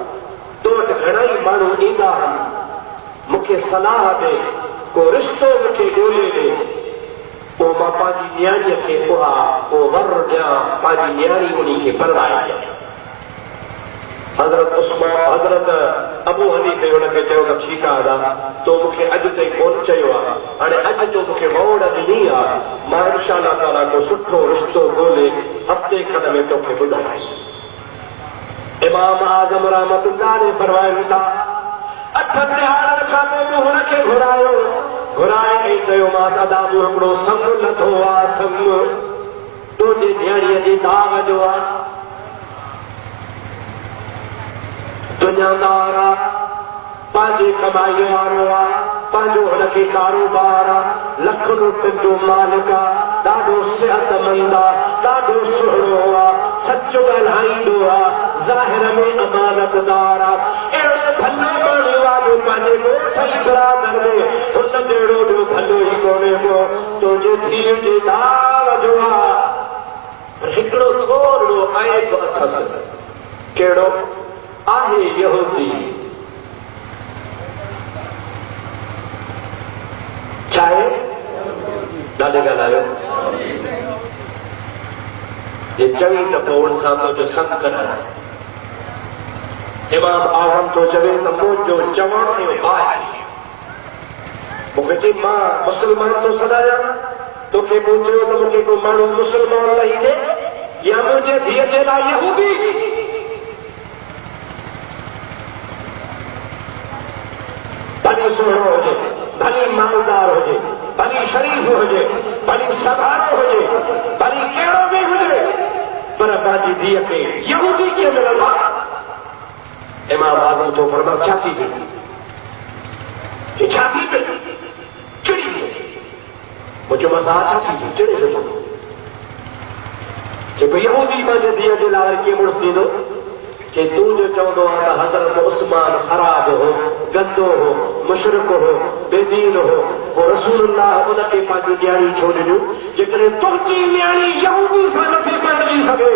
तो वटि घणेई माण्हू ईंदा आहिनि मूंखे सलाह ॾे को रिश्तो मूंखे ॻोल्हे ॾे पोइ मां पंहिंजी न्याणीअ खे को वर ॾियां पंहिंजी न्याणी उन्ही खे परवाए ॾियां हज़रत अबू हनीफ़े हुनखे चयो त ठीकु आहे दादा तो मूंखे अॼु ताईं कोन चयो आहे हाणे अॼु जो मूंखे वोड़ ॾिनी आहे मां इंशा अल्लाह ताला को सुठो रिश्तो ॻोल्हे हफ़्ते खण में तोखे ॿुधाईंदुसि इमाम आज़म रहमतुल्लाह अलैहि फरमाइनि था 8 ॾिहाड़नि खां पोइ मूं हुनखे घुराए ऐं चयोमांसि अदा मूं हिकिड़ो संग लथो आहे संग तुंहिंजे न्याणीअ जे दाग जो आहे दुनियादार आहे पंहिंजी कमाई वारो आहे पंहिंजो हुनखे कारोबार आहे लख रुपयनि जो मालिक आहे ॾाढो सिहतमंद आहे ॾाढो सुहिणो आहे सचो ॻाल्हाईंदो आहे ज़ाहिर में अमानतदार आहे अहिड़ो भलो माण्हू आहे जो पंहिंजे ॻोठ जी बिरादर में हुन जहिड़ो जो भलो ई कोन्हे पियो तुंहिंजे धीउ जे दाग जो आहे हिकिड़ो थोरो ऐब अथसि कहिड़ो आहे यहूदी चाहे ॾाढे ॻाल्हायो जे चई त पोइ इंसान जो संग कराए इमाम आज़म तो चवे त मुंहिंजो चवण ऐं बाहि मूंखे चई मां मुस्लमान थो सॾायां तोखे मूं चयो त मूंखे को माण्हू मुस्लमान लही ॾे या मुंहिंजे धीअ जे लाइ यहूदी भली सुहिणो हुजे भली मालदार हुजे भली शरीफ़ हुजे भली सधारो हुजे भली कहिड़ो बि हुजे पर पंहिंजी धीअ खे यहूदी कीअं मिलंदो आहे इमाम आज़म तो फरमायो छा थी पई छा थी पई चिड़ी मुंहिंजो मज़ा छा थी पई चिड़े पियो जेको यहूदी पंहिंजे धीअ जे लाइ कीअं मुड़ुसि ॾींदो कि तू जो चवंदो आहे त हज़रत उस्मान ख़राब हो गंदो हो मुशरिक हो बेदीन हो पोइ रसूलुल्लाह हुनखे पंहिंजूं न्याणी छो ॾिनियूं जेकॾहिं तुंहिंजी न्याणी यहूदी सां नथी बणिजी सघे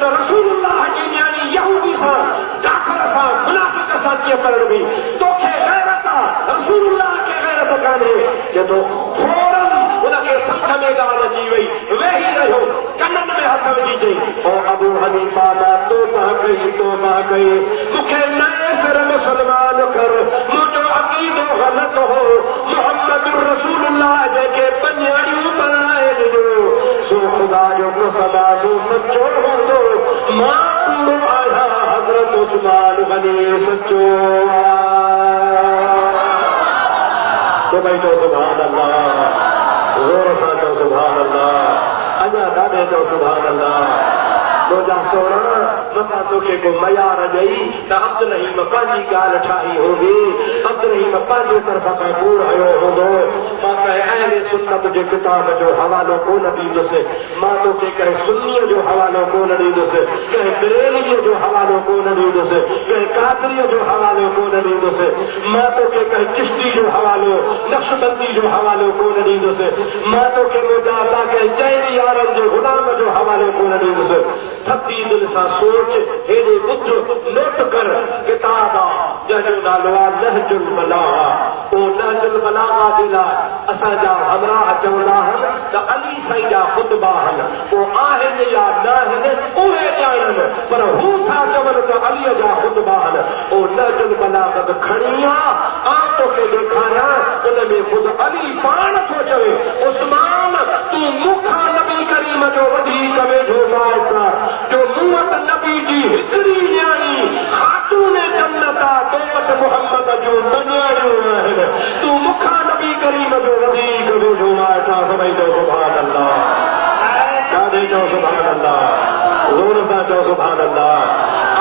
त रसूलुल्लाह जी न्याणी यहूदी सां काफ़िर सां मुनाफ़िक़ सां कीअं बणिबी तोखे गैरत आहे रसूलुल्लाह खे गैरत कान्हे जे तो फौरन हुनखे सम्झ में ॻाल्हि अची वई वेही रहियो कननि में हथ विझी चई ओ अबू हनीफ़ा मां तौबा कई मूंखे नए सिर मुस्लमान कर मुंहिंजो अक़ीदो ग़लति हो मोहम्मद रसूलुल्लाह जेके पंजाणियूं बणाए ॾिनो सो ख़ुदा जो कसम आहे सो सचो हूंदो मां कूड़ो आहियां हज़रत उस्मान गनी सचो सभई चओ सुभान अल्लाह ज़ोर सां चओ सुभान अल्लाह अञा ॾाढे चओ सुभान अल्लाह रोजा सोना मता तोखे को मयार ॾेई त अब्दुल रहीम पंहिंजी ॻाल्हि ठाही हूंदी अब्दुल रहीम पंहिंजे तरफ़ खां कूड़ हयो हूंदो मां कहे अहले सुन्नत जे किताब जो हवालो कोन ॾींदुसि, मां तोखे कहे सुन्नीअ जो हवालो कोन ॾींदुसि, कंहिं बरेलीअ जो हवालो कोन ॾींदुसि, कंहिं कादरीअ जो हवालो कोन ॾींदुसि, मां तोखे कंहिं चिश्ती जो हवालो नक्शबंदी जो हवालो कोन ॾींदुसि, मां तोखे मुजादा कंहिं चइनी यारनि जे गुलाम जो हवालो कोन ॾींदुसि। थकी दिलि सां सोच, हेॾे ॿुध, नोट कर, किताब आहे जंहिंजो नालो आहे नहजुल बलागा। पोइ नहजुल बलागा जे लाइ असांजा हमराह चवंदा आहिनि त अली साईं जा ख़ुतबा आहिनि, पोइ आहिनि या न आहिनि उहे ॼाणनि, पर हू था चवनि त अलीअ जा ख़ुतबा आहिनि। पोइ नहजुल बलागत खणी आ तोखे ॾेखारियां, उन में ख़ुदि अली पाण थो चवे, उस्मान तूं मूंखां नबी करीम जो वधीक वेझो माइट जो मूं वटि नबी जी हिकिड़ी न्याणी ख़ातून जन्नत आहे, तो वटि मुहम्मद जो न्याणियूं आहिनि, तूं मूंखां नबी करीम जो वधीक वेझो माइट आहे। सभई चओ सुभान अल्लाह, काॾे चओ सुभान अल्लाह, ज़ोर सां चओ सुभान अल्लाह,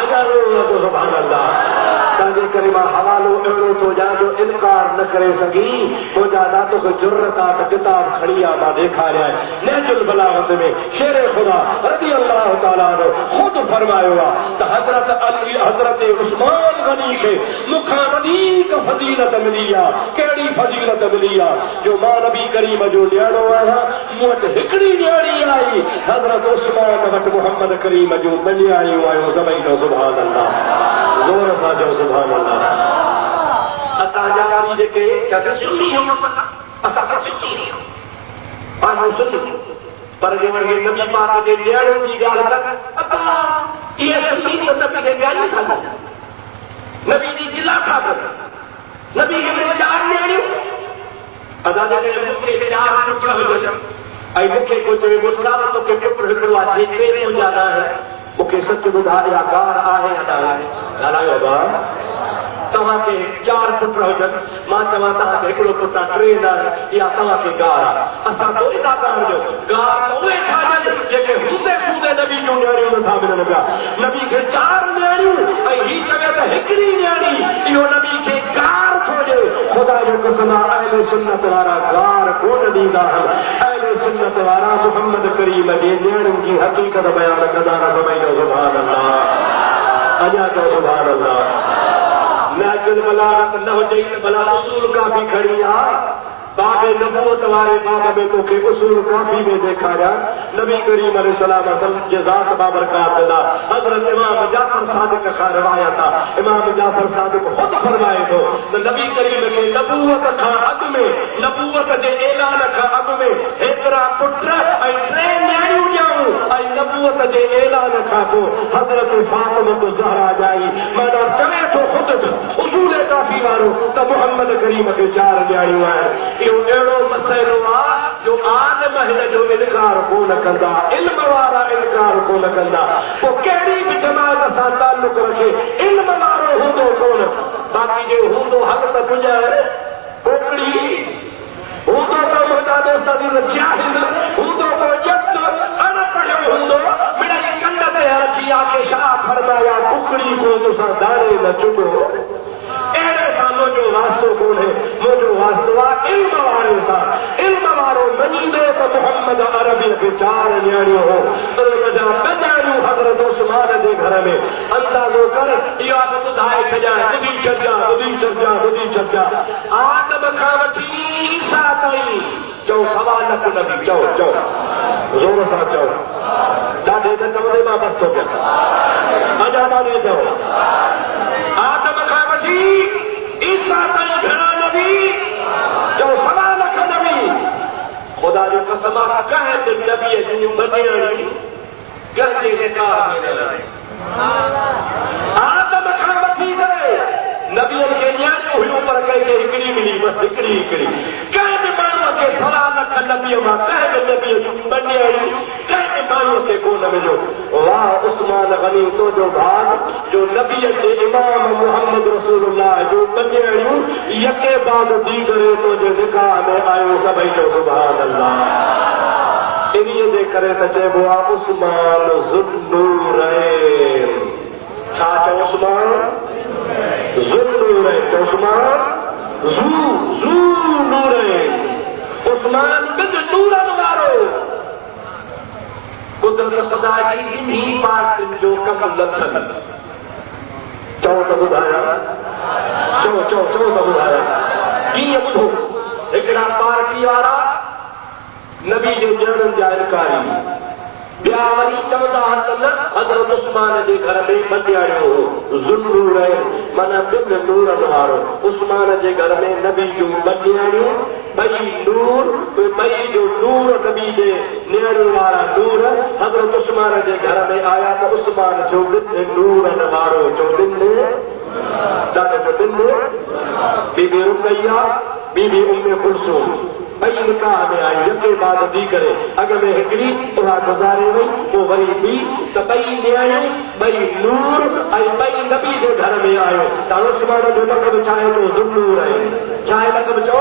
अञा ज़ोर चओ सुभान अल्लाह। तंहिंजे करे मां हवालो अहिड़ो थो ॾियां जो इनकार न करे सघी, मुंहिंजा ना तोखे ज़रूरत आहे त किताब खणी आ, मां ॾेखारियां। नहजुल बलागत में शेर ख़ुदा रज़ी अल्लाह ताला अन्हु ख़ुदि फरमायो आहे त हज़रत अली हज़रत उस्मान गनी खे मूंखां वधीक फज़ीलत मिली आहे। कहिड़ी फज़ीलत मिली आहे जो मां नबी करीम जो न्याणो आहियां, मूं वटि हिकिड़ी न्याणी आई, हज़रत उस्मान वटि मुहम्मद करीम जूं ॿ न्याणियूं आहियूं। सभई चओ सुभान अल्लाह, ज़ोर सां चओ सुभान अल्लाह। असांजा वारी जेके सुन्नी आहियूं, असां सुन्नी आहियूं, पाण सुन्नी, पर जे वरी नबी पाक जे न्याणियुनि जी ॻाल्हि कर, इहे सुन्नी त नबी खे ॻाल्हि था कनि, नबी जी गिला था कनि, नबी खे चार न्याणियूं, अदा जेके मूंखे चार पुट हुजनि ऐं मूंखे को चए मुड़ुसा तोखे पुट हिकिड़ो आहे, टे मुंहिंजा न आहे, मूंखे सच ॿुधाए या कार आहे या न आहे, ॻाल्हायो भाउ। तव्हांखे चार पुट हुजनि, मां चवां तव्हांखे हिकिड़ो पुट आहे, टे न आहे, या तव्हांखे गार आहे। असां थोरी था करणु गार त उहे ठाहिजनि जेके हूंदे हूंदे नबी जूं न्याणियूं नथा मिलनि पिया। नबी खे चार न्याणियूं ऐं हीउ चवे त हिकिड़ी न्याणी, इहो नबी खे गार थो ॾे। ख़ुदा जो कसम आहे, अहले सुन्नत वारा गार कोन ॾींदा आहिनि, अहले सुन्नत वारा मुहम्मद करीम जे न्याणियुनि जी हक़ीक़त बयान कंदा आहिनि। सभई चओ सुभान अल्लाह, अञा चओ सुभान अल्लाह। नहजुल बलागत न हुजे भला उसूल काफ़ी खणी आ, बाबे नबूवत वारे बाब में तोखे उसूल काफ़ी में ॾेखारिया। नबी करीम अलैहिस्सलाम जे ज़ात बाबरकात ला हज़रत इमाम जाफ़र सादिक खां रिवायत आहे, इमाम जाफ़र सादिक ख़ुदि फरमाए थो त नबी करीम खे नबूवत खां अॻु में, नबूवत जे ऐलान खां अॻु में हेतिरा पुट ऐं टे न्याणियूं ॼाऊं, ऐं नबूवत जे ऐलान खां पोइ हज़रत फातिमा ज़हरा ॼाई। माना चवे थो ख़ुदि उसूल काफ़ी वारो त मुहम्मद करीम खे चार न्याणियूं आहिनि। इहो अहिड़ो मसइलो आहे जो आलिम हिन जो इनकार कोन कंदा, इल्म वारा इनकार कोन कंदा। पोइ कहिड़ी बि जमात सां ताल्लुक रखे, इल्म वारो हूंदो कोन, बाक़ी जे हूंदो हक़ त पुॼाए कोकड़ी, हूंदो को मुहताज जाहिल, हूंदो को जत अनपढ़ियो हूंदो, मिड़ई कंड ते रखी आहे छा फरमाया, कुकड़ी को मूंसां दाणे न चुभो। अहिड़े सां मुंहिंजो वास्तो कोन्हे, मुंहिंजो वास्तो आहे इल्म वारे सां। इल्म वारो मञींदो त मुहम्मद अरबी खे चार न्याणियूं हो, ॿ न्याणियूं हज़रत उस्मान जे घर में। अंदाज़ो कर, इहा बि ॿुधाए छॾियां, ॿुधी छॾियां, आदम खां वठी ईसा ताईं चओ 1.25 लख नबी, चओ ज़ोर सां चओ, ॾाढे त चवंदे मां बस थो पिया, अञा ॾाढे चओ। आदम खां वठी ईसा ताईं घणा नबी, चओ 1.25 लख नबी। ख़ुदा जो कसम आहे, कंहिं बि नबीअ जूं ॿ न्याणियूं कंहिंजे निकाह में न आहिनि। आदम खां वठी करे नबीअनि खे न्याणियूं हुयूं, पर कंहिंखे हिकिड़ी मिली, बसि हिकिड़ी। कंहिं बि माण्हूअ खे 1.25 लख नबीअ मां कंहिं बि नबीअ जूं ॿ न्याणियूं कंहिं बि माण्हूअ खे कोन मिलियो। वाह उस्मान गनी, तुंहिंजो भाग जो नबीअ जे इमाम मुहम्मद रसूलुल्लाह जो ॿ न्याणियूं यके बाद दीगरे तुंहिंजे निकाह में आयो। सभई चओ सुभान अल्लाह। इन्हीअ जे करे त चइबो आहे उस्मान ज़ुन्नूरैन। छा चओ उस्मान ज़ुन्नूरैन, चओ उस्मान ज़ू नूरैन। उस्मान बिन नूरन वारो कुदरत खुदा जी इन्हीं पार्टिन जो कम लथन चओ त ॿुधाया चओ चओ चओ त ॿुधाया कीअं ॿुधो हिकिड़ा पार्टी वारा नबी जे ॼणनि जा इनकारी ॿिया वरी चवंदा त न हज़रत उस्मान जे घर में मटियाड़ियो हो ज़ुन्नूर माना ॿिन नूरनि वारो उस्मान जे घर में नबी जूं मटियाड़ियूं ॿई नूर ॿई जो नूर नबी जे नियाणियुनि वारा नूर हज़रत उस्मान जे घर में आया त उस्मान जो ॿिन नूरनि वारो जो ॿिन ॾाढो जो ॿिन बीबी रुक़ैया बीबी उम्मे कुलसूम ॿई निकाह में आई यके बाद थी करे अॻ में हिकिड़ी उहा गुज़ारे वई पोइ वरी ॿी त ॿई नियाणियूं ॿई नूर ऐं ॿई नबी जे घर में आयो त उस्मान जो लक़ब छा आहे तो ज़ुन्नूर आहे छा आहे लक़ब चओ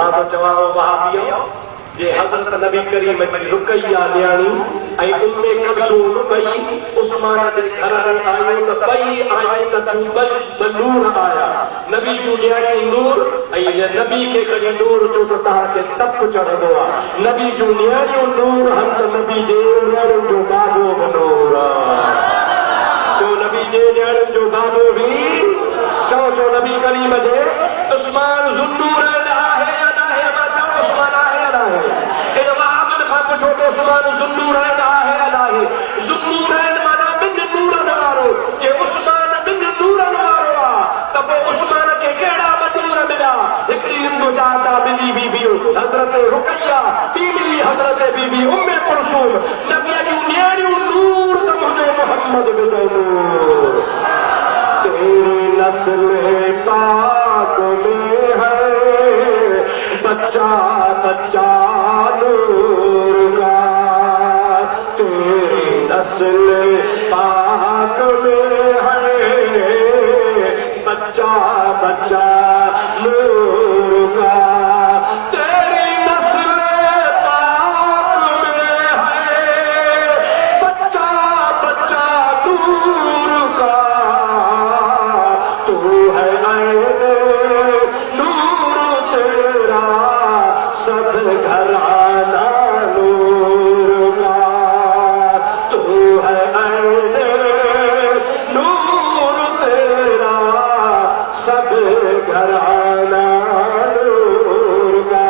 मां त चवां वहाबी जे हज़रत नबी करीम जी रुक़ैया नियाणी ऐं उम्मे कुलसूम ॿई उस्मान जे घर में आयो त ॿई आयूं त ॿ नूर आया नबी जूं नियाणियूं नूर ऐं नबी खे कॾहिं नूर जो त तव्हांखे तप चढ़ंदो आहे नबी जूं नियाणियूं नूर हन त नबी जे नियाणियुनि जो बाबो बि नूर आहे चओ नबी जे नियाणियुनि जो बाबो बि चओ चओ नबी करीम जे उस्मान ज़ुन्नूर आहे या न आहे मां चओ उस्मान आहे या न आहे इन वहाबनि खां पुछो त उस्मान ज़ुन्नूर आहे या न आहे ज़ुन्नूर माना ॿिन नूरनि वारो जे उस्मान ॿिन नूरनि वारो आहे त पोइ उस्मान खे कहिड़ा ॿ नूर मिलिया हिकिड़ी हिंदू चाहता ॿिनी बीबियूं हज़रत रुक़ैया ॿी मिली हज़रत बीबी उम्मे कुलसूम नबीअ जूं नियाणियूं नूर त मुंहिंजो मोहम्मद बि नूर तेरी नस्ल पाक में है बच्चा बच्चा नूर का तेरी नस्ल पाक में है बच्चा बच्चा नूर का तेरी नस्ल पाक में है बच्चा बच्चा नूर का तू है नूर तेरा सब घराना नूर का तू है नूर तेरा सब घराना नूर का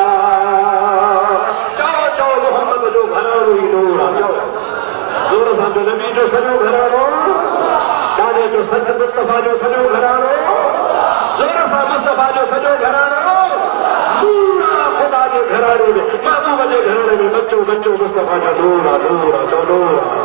चओ चओ मोहम्मद जो घरानो ई नूर आहे चओ ज़ोर सां जो नबी जो सॼो घरानो काने जो सच मुस्तफ़ा जो सॼो घरानो ज़ोर सां मुस्तफ़ा जो सॼो घरानो नूर आहे ख़ुदा जे घराने में महबूब जे घराने में बच्चो बच्चो मुस्तफ़ा जो नूर आहे चओ नूर आहे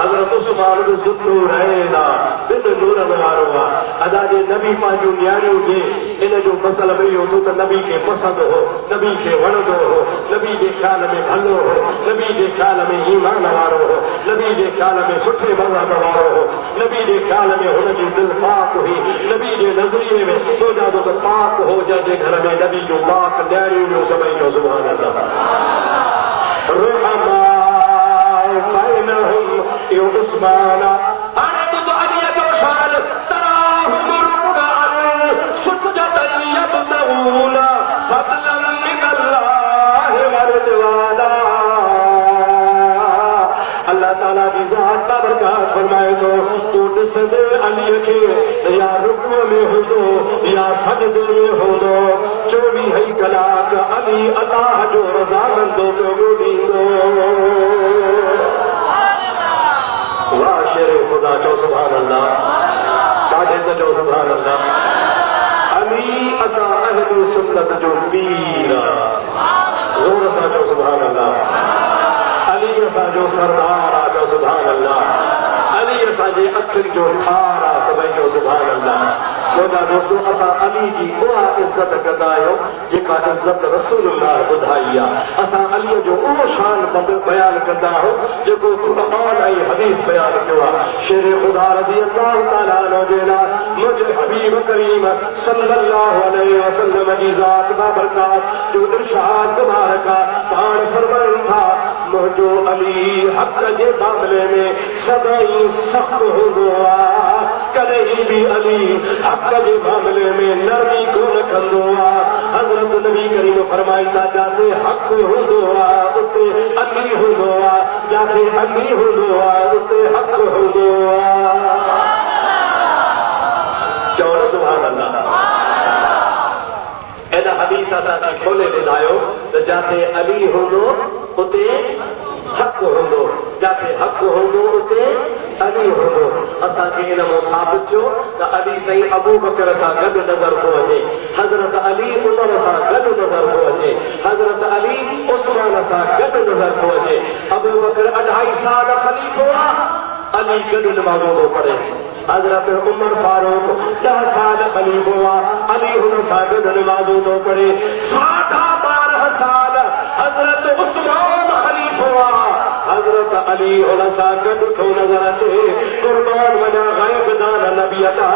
हज़रत उस्मान बि ज़ुन्नूर आहे ना ॿिन नूरनि वारो आहे अदा जे नबी पंहिंजूं नियाणियूं ॾे इन जो मसइलो इहो थियो त नबी खे पसंदि हो नबी खे वणंदो हो नबी जे ख़्याल में भलो हो नबी जे ख़्याल में ईमान वारो हो नबी जे ख़्याल में सुठे मज़हब वारो हो नबी जे ख़्याल में हुनजी दिलि पाक हुई नबी जे नज़रिए में सोचा थो त पाक हो जंहिंजे घर में नबी जूं पाक नियाणियूं जो समय जो सुभाणे इहो उस्मान हाणे ॿुधो अलीअ जो शान तराहुम रुकअन सुजदन यबतगून फज़लन मिनल्लाहि वरिज़वाना अल्लाह ताला जी ज़ात बाबरकात फरमाए थो तूं ॾिसंदे अलीअ खे या रुकूअ में हूंदो या सजदे में हूंदो 24 कलाक अली अल्लाह जो रज़ामंदो पियो ॾींदो वाह शेर खुदा चओ सुभान अल्लाह ॾाढे त चओ सुभान अल्लाह अली असां अहले सुन्नत जो पीर ज़ोर सां चओ सुभान अल्लाह अली असांजो सरदार आहे चओ सुभान अल्लाह अली असांजे अखियुनि जो ठार आहे सभई चओ सुभान अल्लाह मुंहिंजा दोस्तो असां अली जी उहा इज़त कंदा आहियूं जेका इज़त रसूलुल्लाह ॿुधाई आहे असां अलीअ जो उहो शान बयानु कंदा आहियूं जेको क़ुर्आन ऐं हदीस बयानु कयो आहे शेर ख़ुदा रज़ी अल्लाह ताला अन्हु जे लाइ मुंहिंजे हबीब करीम सल्लल्लाहु अलैहि वसल्लम जी ज़ात बाबरकात जो इरशाद मुबारक आहे पाण फरमाइनि था मुझो अली हक़ जे मामले में सदाई सख्त हूंदो आहे, कॾहिं बि अली हक़ जे मामले में नरमी कोन कंदो आहे। हज़रत नबी करीम फरमाईंदा जाते हक़ हूंदो आहे उते अली हूंदो आहे, जाते अली हूंदो आहे उते हक़ हूंदो आहे। चओ न सुभान अल्लाह। एॾा हदीस असांखे खोले ॿुधायो त जाते अली हूंदो उते हक़ हूंदो, जाते हक़ हूंदो उते अली हूंदो। असांखे इन मां साबित थियो त अली साईं अबू बकर सां गॾु नज़र थो अचे, हज़रत अली उमर सां गॾु नज़र थो अचे, हज़रत अली उस्मान सां गॾु नज़र थो अचे। अबू बकर 2.5 साल ख़लीफ़ो आहे, अली गॾु नमाज़ो थो पढ़े। हज़रत उमर फारूक 10 साल ख़लीफ़ो आहे, अली हुन सां गॾु नमाज़ो थो पढ़े। 12.5 साल हज़रत उस्मान ख़लीफ़ो आहे, हज़रत अली हुन सां गॾु थो नज़र अचे। क़ुर्बान वञा ग़ैब दान नबी अता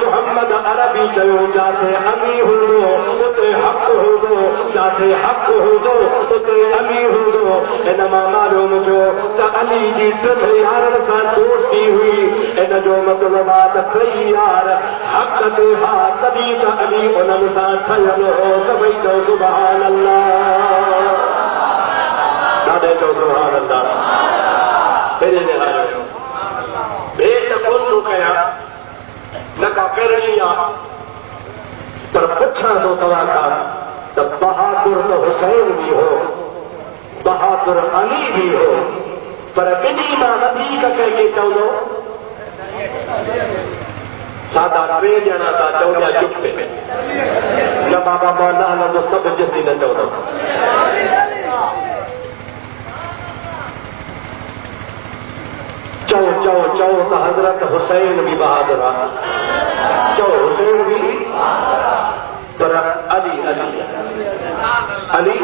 मुहम्मद अरबी चयो जाते अली हूंदो उते हक़ हूंदो, जाते हक़ हूंदो उते अली हूंदो। इन मां मालूम थियो त अली जी 3 यारनि सां दोस्ती हुई। इन जो मतिलबु आहे त 3 यार हक़ ते हा, तॾहिं त अली उन्हनि सां ठहियल हो। सभई चओ सुभान अल्लाह, ॾाढे चओ सुभान अल्लाह। भेट कोन थो कयां, न का करणी आहे, पर पुछां थो तव्हां खां त बहादुर त हुसैन बि हो, बहादुर अली बि हो, पर ॿिन्ही मां वधीक कंहिंखे चवंदो? सादा 2 ॼणा था चओ या चुप पे न बाबा मां न हलंदो, सभु जिस्ती न चवंदो। चओ चओ चओ त हज़रत हुसैन बि बहादुर आहे, चओ हुसैन बि, पर अली अली अली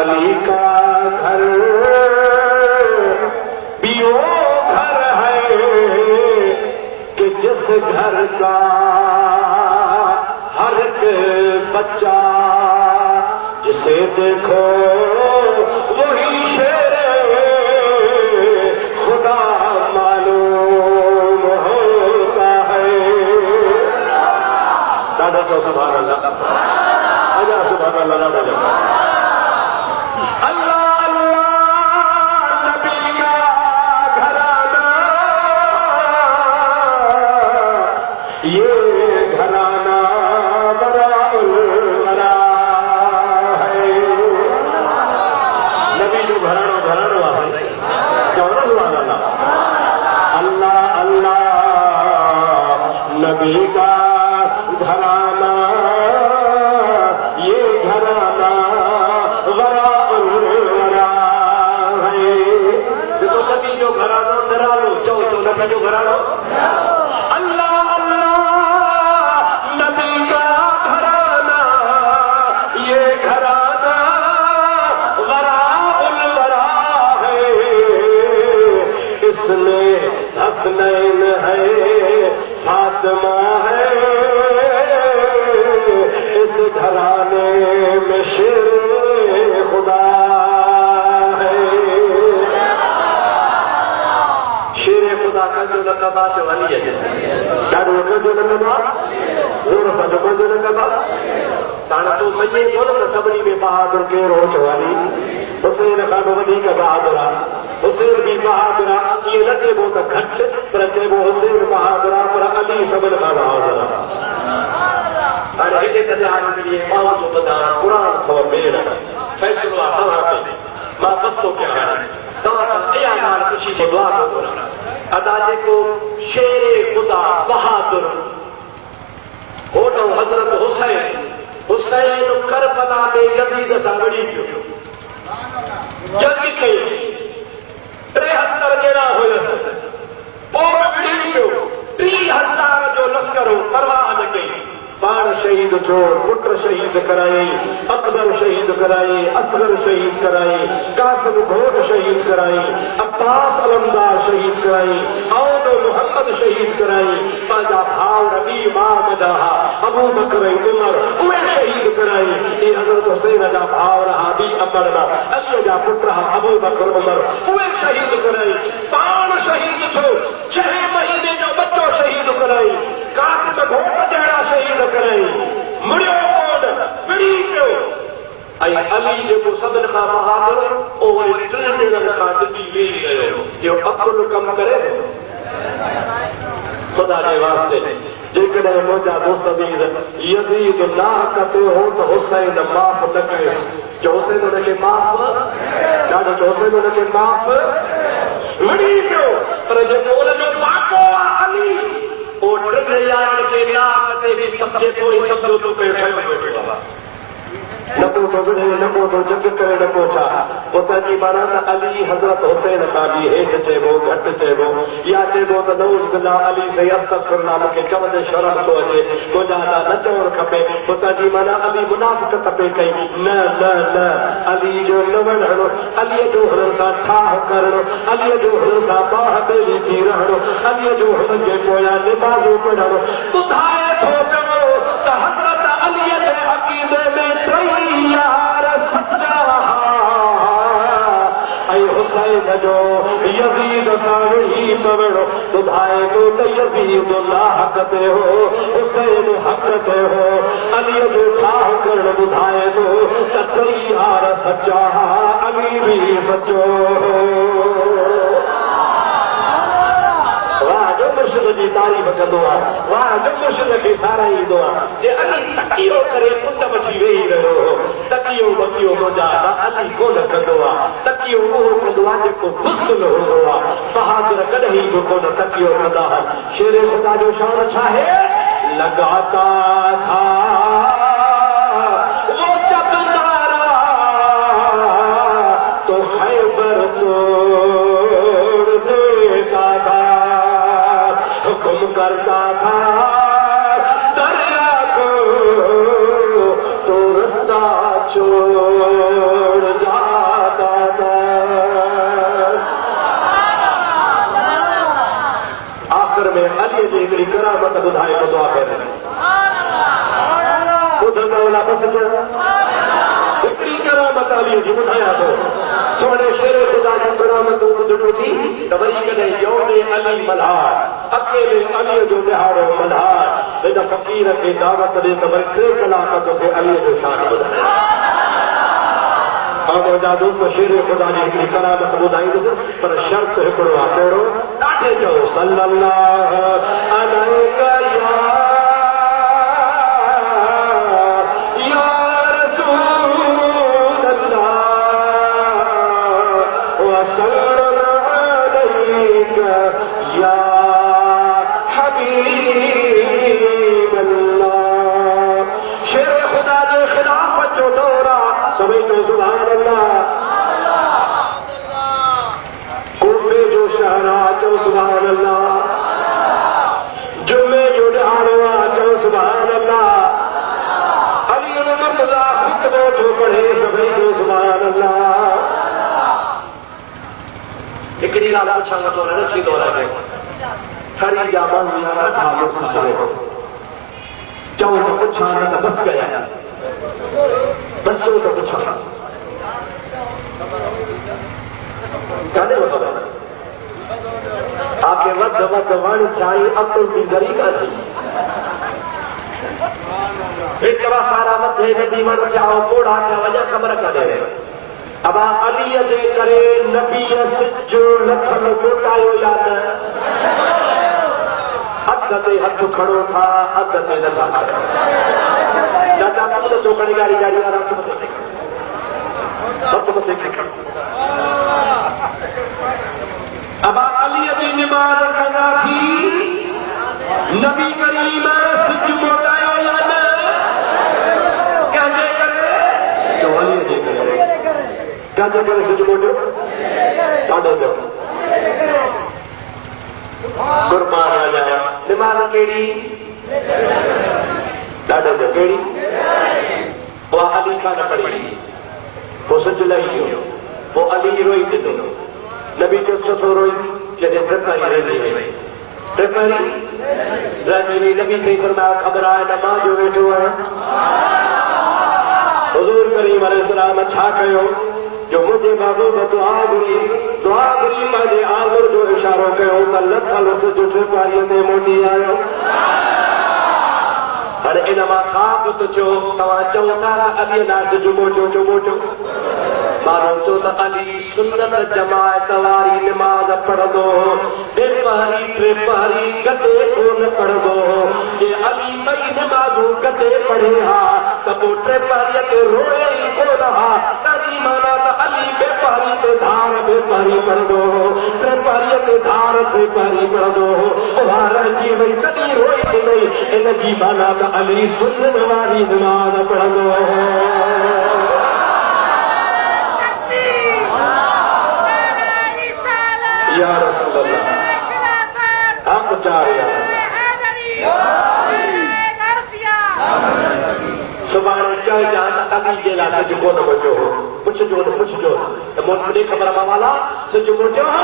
अली का घर भी वो घर है कि जिस घर का हर एक बच्चा जिसे देखो वही शेर खुदा मालूम होता है। दादा तो सुभान अल्लाह, अजा सुभान अल्लाह, दादा अल्लाह अल्लाह नबी का घराना, ये घराना बराउल वरा है। नबी जो घरानो घरानो आहे, चओ न सुभान अल्लाह। अल्लाह अल्लाह नबी का घराना, ये घराना नबी जो घरानो निरालो, चओ तो नबी जो घरानो। अल्लाह अल्लाह नबी का घराना, ये घराना वराउल वरा है। इसमें हसनैन है, फातिमा है, इस घराने में शेर खुदा है। शेर खुदा का जो लक़ब आहे अली है, ॾाढो जो लक़ब आहे, ज़ोर सां जो लक़ब आहे। हाणे तूं मञे थो न त सभिनी में बहादुर केरु हो? चओ अली। हुसैन खां बि वधीक बहादुर आहे, हुसैन बि बहादुर आहे। इएं न चइबो त घटि, पर चइबो हुसैन बहादुर आहे, पर अली सभिनि खां बहादुर आहे। हाणे हेॾे तॾहिं माण्हू थो ॿुधायां, क़ुर थो भेण, फ़ैसिलो आहे तव्हां ते। मां बसि थो कयां, हाणे तव्हां खां इहा ॻाल्हि पुछी थो दुआ थो घुरां। अदा जेको शेर ख़ुदा बहादुर होॾो हज़रत हुसैन, हुसैन करबला में यज़ीद सां विढ़ी पियो, जंग कई, 73 ॼणा हुयसि, पोइ विढ़ी पियो, 30,000 जो लश्कर हो, परवाह न कई। पाण शहीद छो, पुत्र शहीद कराई, अकबर शहीद कराई, असगर शहीद कराई, कासिम घोट शहीद कराई, अब्बास अलमदार शहीद कराई, औद मोहम्मद शहीद कराई, पंहिंजा भाउ नबी इमाम जहा अबू बकर उमर उहे शहीद कराई। ये हज़रत हुसैन जा भाउ रहा बी अमर ना अली जा पुत्र अबू बकर उमर उहे शहीद कराई। पाण शहीद छो, 6 महीने जो बच्चो शहीद कराई, कासिम घोट जहिड़ा शहीद कराई, मुड़ियो कोन विड़ी पियो। ऐं अली जेको सभिनि खां बहादुर उहो वरी 3 ॾींहंनि खां ॾिसी वेही रहियो जो अकुल कमु करे। ख़ुदा जे वास्ते जेकॾहिं मुंहिंजा दोस्त यज़ीद नाहक ते हो त हुसैन माफ़ न कयुसि, जो हुसैन हुनखे माफ़ ॾाढो जो हुसैन हुनखे माफ़ विड़ी पियो। पर जेको हुनजो पाको आहे अली उहो 3 यारनि खे नाहक ते बि सम्झे थो ई सम्झो थो पियो ठहियो वेठो आहे। न को तो विढ़े, न को तो जग करे, न को छा उतां जी माना त अली हज़रत हुसैन खां बि हेठि चइबो, घटि चइबो, या चइबो त नऊज़ बिल्लाह अली से अस्तग़फिरुल्लाह, मूंखे चवंदे शर्म थो अचे, तुंहिंजा न चवणु खपे। उतां जी माना अली मुनाफ़िक़त पे कई। न न न अली जो न वञणो, अलीअ जो हुन सां ठाह करणो, अलीअ जो हुन सां बाह ॿेड़ी थी रहणो, अलीअ जो हुन जे पोयां निमाज़ूं पढ़णो। ॿुधाए थो पियो त हज़रत अलीअ जे अक़ीदे में 3 यार सच्चा ऐं हुसैन जो यज़ीद सां वेही पवणो। ॿुधाए थो त यज़ीद नाहक ते हो, हुसैन हक़ ते हो, अलीअ जो ठाह करणु ॿुधाए थो त 3 यार सच्चा, अली बि सचो। वाह जो मुर्शिद जी तारीफ़ कंदो आहे, वाह जो मुर्शिद खे साराईंदो आहे। जे अली तकियो करे कुंड मची वेही रहियो हो, तकियो बकियो मुंहिंजा अली कोन कंदो आहे, तकियो उहो कंदो आहे जेको बुज़दिल हूंदो आहे। बहादुर कॾहिं बि कोन तकियो कंदा आहिनि। शेर ख़ुदा जो शान छा है? लगाता था वो जब नारा तो खैबर तोड़ देता था, हुक्म करता था दरिया को तो रास्ता छोड़ जाता था। आखिर में अली जी हिकिड़ी करामत ॿुधाए थो आख़िर ॿुधंदा वला बस हिकिड़ी करामत अली जी ॿुधायां थो। सोने शेर ख़ुदा जी करामत ॿुधणो थी त वरी कॾहिं यौम अली मल्हार, अकेले अलीअ जो ॾिहाड़ो मल्हार, हिन फ़क़ीर खे दावत ॾे त वरी 3 कलाक तोखे अलीअ जो शान ॿुधाए। मुंहिंजा दोस्त शेर ख़ुदा जी हिकिड़ी करामत ॿुधाईंदुसि, पर शर्त हिकिड़ो आहे। कहिड़ो? ॾाढे चओ सल्लल्लाहु अलैहि या रसूल अल्लाह व सल्लल्लाहु अलैका या हबीब अल्लाह। शेर ख़ुदा जे ख़िलाफ़त जो दौर आहे, सभई चओ सुभान अल्लाह। कूफे जो शहर आहे, चओ सुभान अल्लाह। जुमे जो ॾिहाड़ो आहे, चओ सुभान अल्लाह। अली मुर्तज़ा ख़ुतबो थो पढ़े, सभई चओ सुभान अल्लाह। हिकिड़ी ॻाल्हि पुछां थो, न सीधो रहे खरी जा माण्हू नथा मुस्ताहिब चओ त पुछां न त बस गया, बसो त पुछां कान्हे वठो। आके वध वध वण चाही अकुल जी ज़री कान्हे। हिकिड़ा सारा मथे नदी वण चाहो, कोड़ा थिया वञा, ख़बर कान्हे। अबा अलीअ जे करे नबीअ सिज लथल मोटायो या न? हथ ते हथ खड़ो था, हथ ते नथा खड़ो। चाचा कम न चोकड़ी गाड़ी गाड़ी वारा हथ मथे खड़ो। अबा अलीअ जी निमाज़ कंदा थी, नबी करीम सिज मोटायो या न? कंहिंजे करे? तो अलीअ जे करे। कंहिंजे करे सिज मोटियो? ॾाढो थियो कुर्बान आया। निमाज़ कहिड़ी? ॾाढे जो कहिड़ी उहा अली खां न पढ़ी पोइ सच लही वियो पोइ अली रोई ॾिनो नबी जो सुठो रोई जंहिंजे ट्रिपाई रहिजी वई ट्रिपाई रहिजी वई नबी सही फरमायो ख़बर आहे न मां जो वेठो आहियां हुज़ूर करीम अलैहिस्सलाम छा कयो जो मुंहिंजे महबूब दुआ घुरी पंहिंजे आज़ुर जो इशारो कयो त लथल सिज ट्रिपाईअ ते मोटी आयो हाणे इन मां साबित थियो तव्हां चओ था अलीअ लाइ सिज मोटियो माण्हू चओ त अली सुन्नत जमायत वारी निमाज़ पढ़ंदो टे पहरी गॾे कोन पढ़ंदो जे अली ॿई निमाज़ूं गॾे पढ़े हा त पोइ टे पहरीअ ते रोए ई कोन हा तॾहिं माना त अली बेपहरी ते धार बेपहरी पढ़ंदो टे पहरीअ ते धार टे पहरी पढ़ंदो उहा रहिजी वई तॾहिं रोई ॾिनई इन जी माना त अली सुन्नत वारी निमाज़ पढ़ंदो या रसूल अल्लाह आप चाहे सुभाणे चइजां त अली जे लाइ सिज कोन मोटियो हो पुछजो त मूंखे ख़बर पवाला सिज मोटियो हो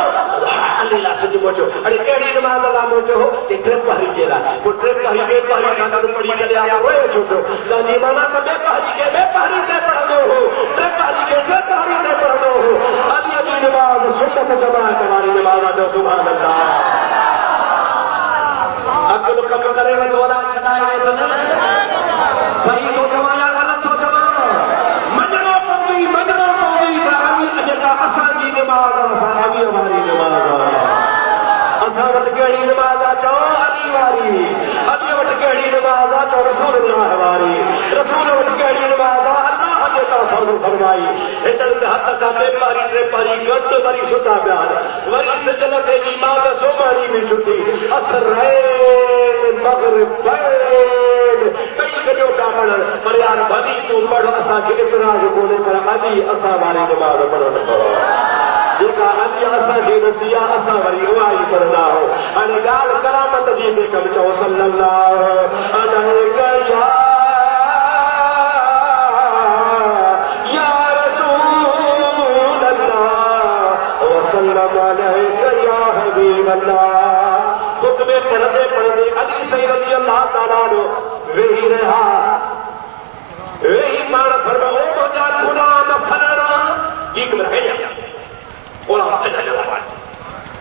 अली लाइ सिज मोटियो अड़े कहिड़ी निमाज़ लाइ मोटियो हो कि टे पहरी जे लाइ पोइ टे पहरी बे पहरी सां गॾु पढ़ी छॾिया रोए छो थियो तव्हांजी माना त बे पहरी ते पढ़ंदो हो टे पहरी खे टे पहरी ते पढ़ंदो हो अलीअ जी निमाज़ सुन्नत जमायत वारी निमाज़ जो सुभाणे अल्लाह अकुल कम करे वठो अला छॾाए वेंदो न सही थो चवां या ग़लति थो चवां मञणो पवंदी त अली जेका असांजी निमाज़ असां अलीअ वारी निमाज़ असां वटि कहिड़ी निमाज़ आहे चओ अली वारी अलीअ वटि कहिड़ी निमाज़ आहे चओ रसूल अल्लाह वारी रसूल वटि कहिड़ी निमाज़ आहे अल्लाह जेका फर्ज़ फरमाई हेठि हथ सां टे पहरी टे पहरी गॾु वरी सुठा पिया वरी सिजल ते इमाम सोमारी बि छुटी असर मग़रिब कई गॾियो पिया पढ़नि पर यार भली तूं पढ़ असांखे इतराज़ कोन्हे पर अली असां वारी निमाज़ पढ़नि जेका अली असांखे नसी आहे असां वरी उहा ई पढ़ंदा आहियूं हाणे ॻाल्हि करामत जी बि कमु चओ सल्लल्लाहु अलैहि या रसूल अल्लाह वसल्लम अलैका या हबीब अल्लाह खुतबे पढ़ंदे अली सही रज़ी अल्लाह ताला वेही रहा वेही पाण फरमायो ओ मुंहिंजा गुलाम फलणा ठीक रहे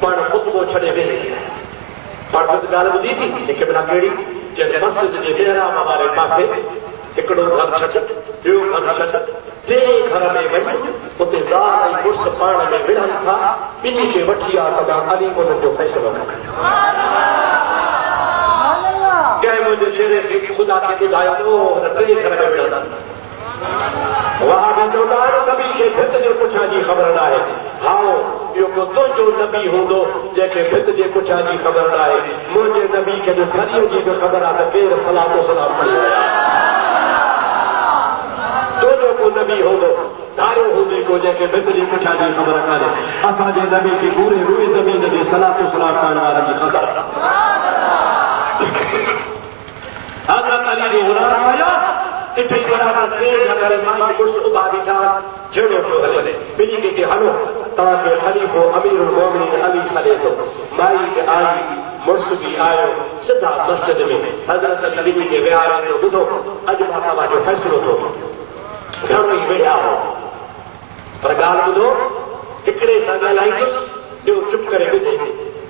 पाण खुतबो छॾे वेही पाण ॻाल्हि ॿुधी थी हिकु बिना कहिड़ी जंहिं मस्जिद जे मेहराम वारे पासे हिकिड़ो घर छॾ ॿियो घर छॾ टे घर में वञ उते ज़ाल ऐं मुड़ुस पाण में विढ़नि था ॿिन्ही खे वठी आ त अली उन्हनि जो फ़ैसिलो कंहिं मुंहिंजे शेरे खे ख़ुदा खे ॿुधायो टे घर में विढ़ंदा वाह बि चवंदा आहिनि नबी खे भित जे पुछां जी ख़बर न आहे हाओ इहो को तुंहिंजो नबी हूंदो जंहिंखे भित जे पुछां जी ख़बर न आहे मुंहिंजे नबी खे जो खरीअ जी बि ख़बर आहे त केरु सलातो सलाम पढ़ी रहिया तुंहिंजो को नबी हूंदो धारियो हूंदी को जंहिंखे भित जी पुछां जी ख़बर कान्हे असांजे नबी खे पूरे रूए ज़मीन ते सलातो सलाम करण वारनि जी ख़बर हज़रत अली जो गुलाम आया इथे बराबर टे करे मां कुर्स उभा बीठा जहिड़ो पियो हले ॿिन्ही खे हलो तव्हांखे ख़लीफ़ो अमीरुल मोमिनीन अली सॾे थो माई बि आई मुड़ुस बि आयो सिधा मस्जिद में हज़रत अली खे विहारे थो ॿुधो अॼु मां तव्हांजो फ़ैसिलो थो घणो ई वेठा हो पर ॻाल्हि ॿुधो हिकिड़े सां ॻाल्हाईंदुसि ॿियो चुप करे ॿुधे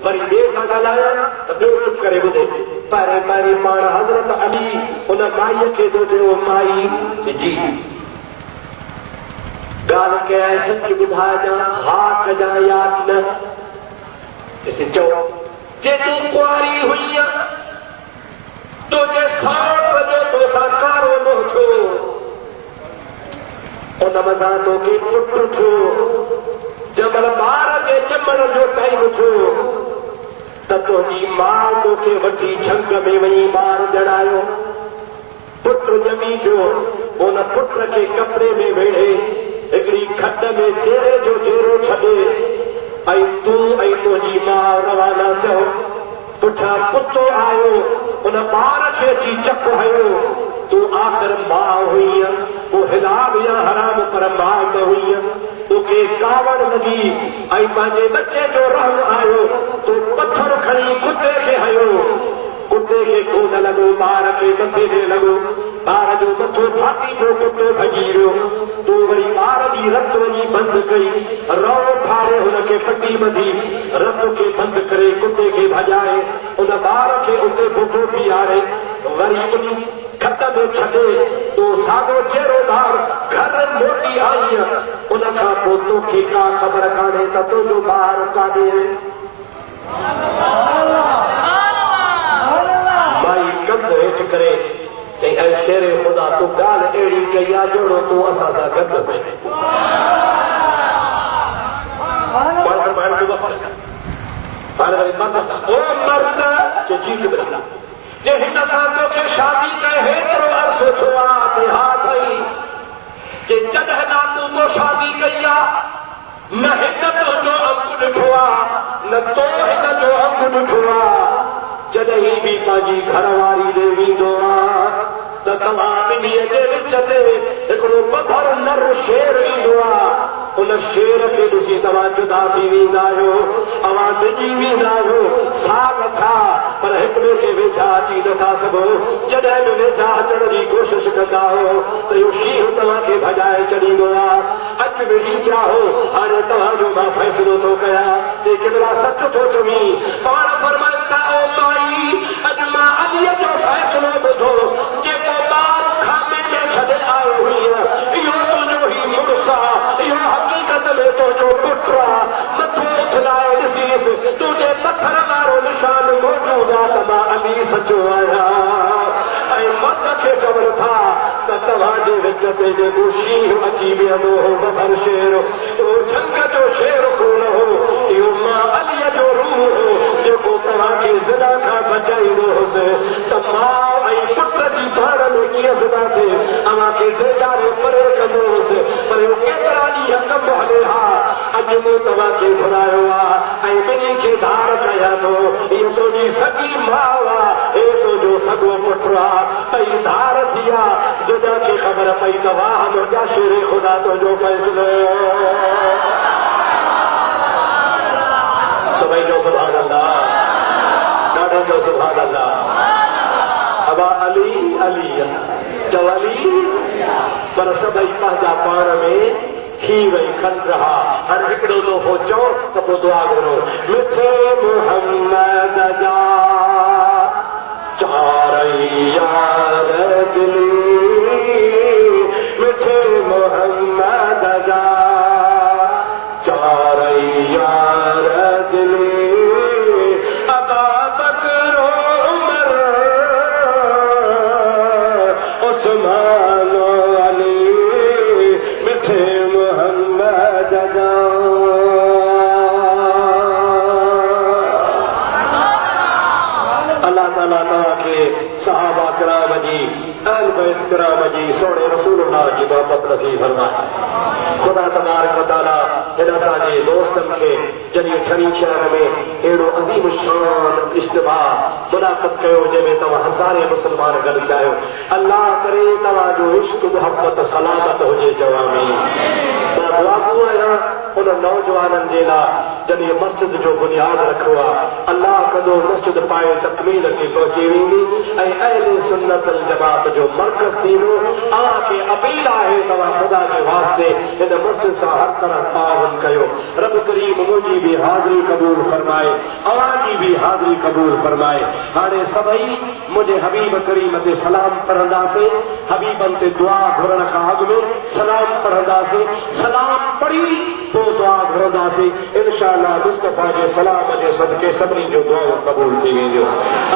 वरी ॿिए सां ॻाल्हायो त ॿियो चुप करे ॿुधे पहिरीं पाण हज़रत अली उन माईअ खे थो चयो माई जी ॻाल्हि कयां सच ॿुधाइजां हा कजां या न चओ जे तूं कुंवारी हुई तुंहिंजे साउथ जो तोसां कारो न थियो उन मथां तोखे पुटु थियो जंहिं ॿार जे ॼमण जो टाइम थियो त तुंहिंजी माउ तोखे वठी झंग में वञी ॿार ॼणायो पुट ॼमी पियो उन पुट खे कपिड़े में वेड़े हिकिड़ी खॾ में चेरे जो चेरो छॾे ऐं तूं ऐं तुंहिंजी माउ रवाना थियो पुठियां कुतो आयो उन ॿार खे अची चक हयो तू आखिर मां हुई वो हिलाब या हराम पर मां न हुई तोखे कावड़ लगी ऐं पंहिंजे बच्चे जो रहम आयो तू पत्थर खणी कुत्ते खे हयो कुत्ते खे कोन लॻो ॿार खे मथे ते लॻो ॿार जो मथो फाटी पियो कुत्तो भॼी वियो तूं वरी ॿार जी रत वञी बंदि कई रओ ठारे हुनखे पटी ॿधी रत खे बंदि करे कुत्ते खे भॼाए उन ॿार खे उते बुखो बीहारे वरी उन खत में छॾे तूं साॻियो चहिरोदार घर मोटी आई उन खां पोइ तोखे का ख़बर कान्हे त तुंहिंजो ॿार काॾे भाई गंद हेठि करे चई ऐं शेरे ख़ुदा तूं ॻाल्हि अहिड़ी कई आहे जहिड़ो तूं असां सां गंद में जे हिन सां तोखे शादी कई हेतिरो अर्सो थियो आहे हा साईं जे जॾहिं ना तूं को शादी कई आहे न हिन तुंहिंजो अंग ॾिठो आहे न तो हिन जो अंग ॾिठो आहे जॾहिं बि पंहिंजी घरवारी ॾे वेंदो आहे त तव्हां ॿिन्हीअ जे विच ते हिकिड़ो पथर नर शेर ईंदो आहे उन शेर खे ॾिसी तव्हां जुदा थी वेंदा आहियो तव्हां डिॼी वेंदा आहियो सा नथा पर हिक ॿिए खे वेझा अची नथा सघो जॾहिं बि वेझा अचण जी कोशिशि कंदा हो त इहो शींहुं तव्हांखे भॼाए छॾींदो आहे अॼु बि ईंदा हो हाणे तव्हांजो मां फ़ैसिलो थो कयां जे केॾा सच थो चवी पाण फरमायो था ओ माई अॼु मां अलीअ जो फ़ैसिलो ॿुधो जेको ॿार खामे में छॾे आयो हुई इहो तुंहिंजो ई मुड़ुसु आहे इहो हक़ीक़त में तुंहिंजो पुटु आहे मथो उथलाए ॾिसीसि तुंहिंजे पथर वारो निशान मौजूदु आहे त मां अली सचो आहियां ऐं मर्द खे ख़बर था त तव्हांजे विच ते जेको शींहुं अची वेंदो हो बबर शेर उहो जंग जो शेर कोन हो इहो मां अलीअ जो रूह हो जेको तव्हांखे ज़िना खां बचाईंदो हुउसि त माउ ऐं पुट जी पाण में कीअं ज़िना थिए तव्हांखे बेचारे परे कंदो हुउसि पर इहो केतिरा ॾींहं कमु हले हा अॼु मूं तव्हांखे घुरायो आहे ऐं ॿिन्ही खे धार कयां थो इहो तुंहिंजी सॻी माउ आहे हे तुंहिंजो सॻो पुटु आहे पई धार थी आहे दुनिया खे ख़बर पई त वाह मुंहिंजा शेरे ख़ुदा तुंहिंजो फ़ैसिलो सभई जो सुभान अल्लाह ॾाढो जो सुभान अल्लाह अबा अली अली चओ अली पर सभई पंहिंजा पाण में थी वई खन रहा हर हिकिड़ो दफ़ो चओ त पोइ दुआ घुरो मिठे मुहम्मद जा चारई यार दिली मिठे मुहम्मद जा चारई यार दिली अबा बकर उमर उस्मान अली मिठे मुहम्मद जा अल्लाह ताला तव्हांखे सहाबा किराम जी अहल बैत किराम जी सोणे रसूलुल्लाह जी मोहब्बत नसीब फरमाए ख़ुदा तबारक व तआला हिन असांजे दोस्तनि खे जॾहिं छड़ी शहर में अहिड़ो अज़ीम शान इज्तिमा मुनाक़िद कयो जंहिंमें तव्हां हज़ारे मुस्लमान गॾु चाहियो अल्लाह करे तव्हांजो इश्क मुहब्बत सलामत हुजे चवां मां दुआ कंदो आहियां उन नौजवाननि जे लाइ जॾहिं मस्जिद जो बुनियाद रखियो आहे अल्लाह कंदो मस्जिद पाए तकमील खे पहुची वेंदी ऐं अहले सुन्नत जमात जो मर्कज़ थींदो तव्हांखे अपील आहे तव्हां ख़ुदा जे वास्ते हिन मस्जिद सां हर तरह ताउन कयो रब करीम मुंहिंजी बि हाज़िरी क़बूल फरमाए अव्हांजी बि हाज़िरी क़बूल फरमाए हाणे सभई मुंहिंजे हबीब करीम ते सलाम पढ़ंदासीं हबीबनि ते दुआ घुरण खां अॻु में सलाम पढ़ंदासीं सलाम पढ़ी पोइ दुआ घुरंदासीं इंशाअल्लाह मुस्तफ़ा जे सलाम जे सदके सभिनी जो दुआ क़बूल थी वेंदो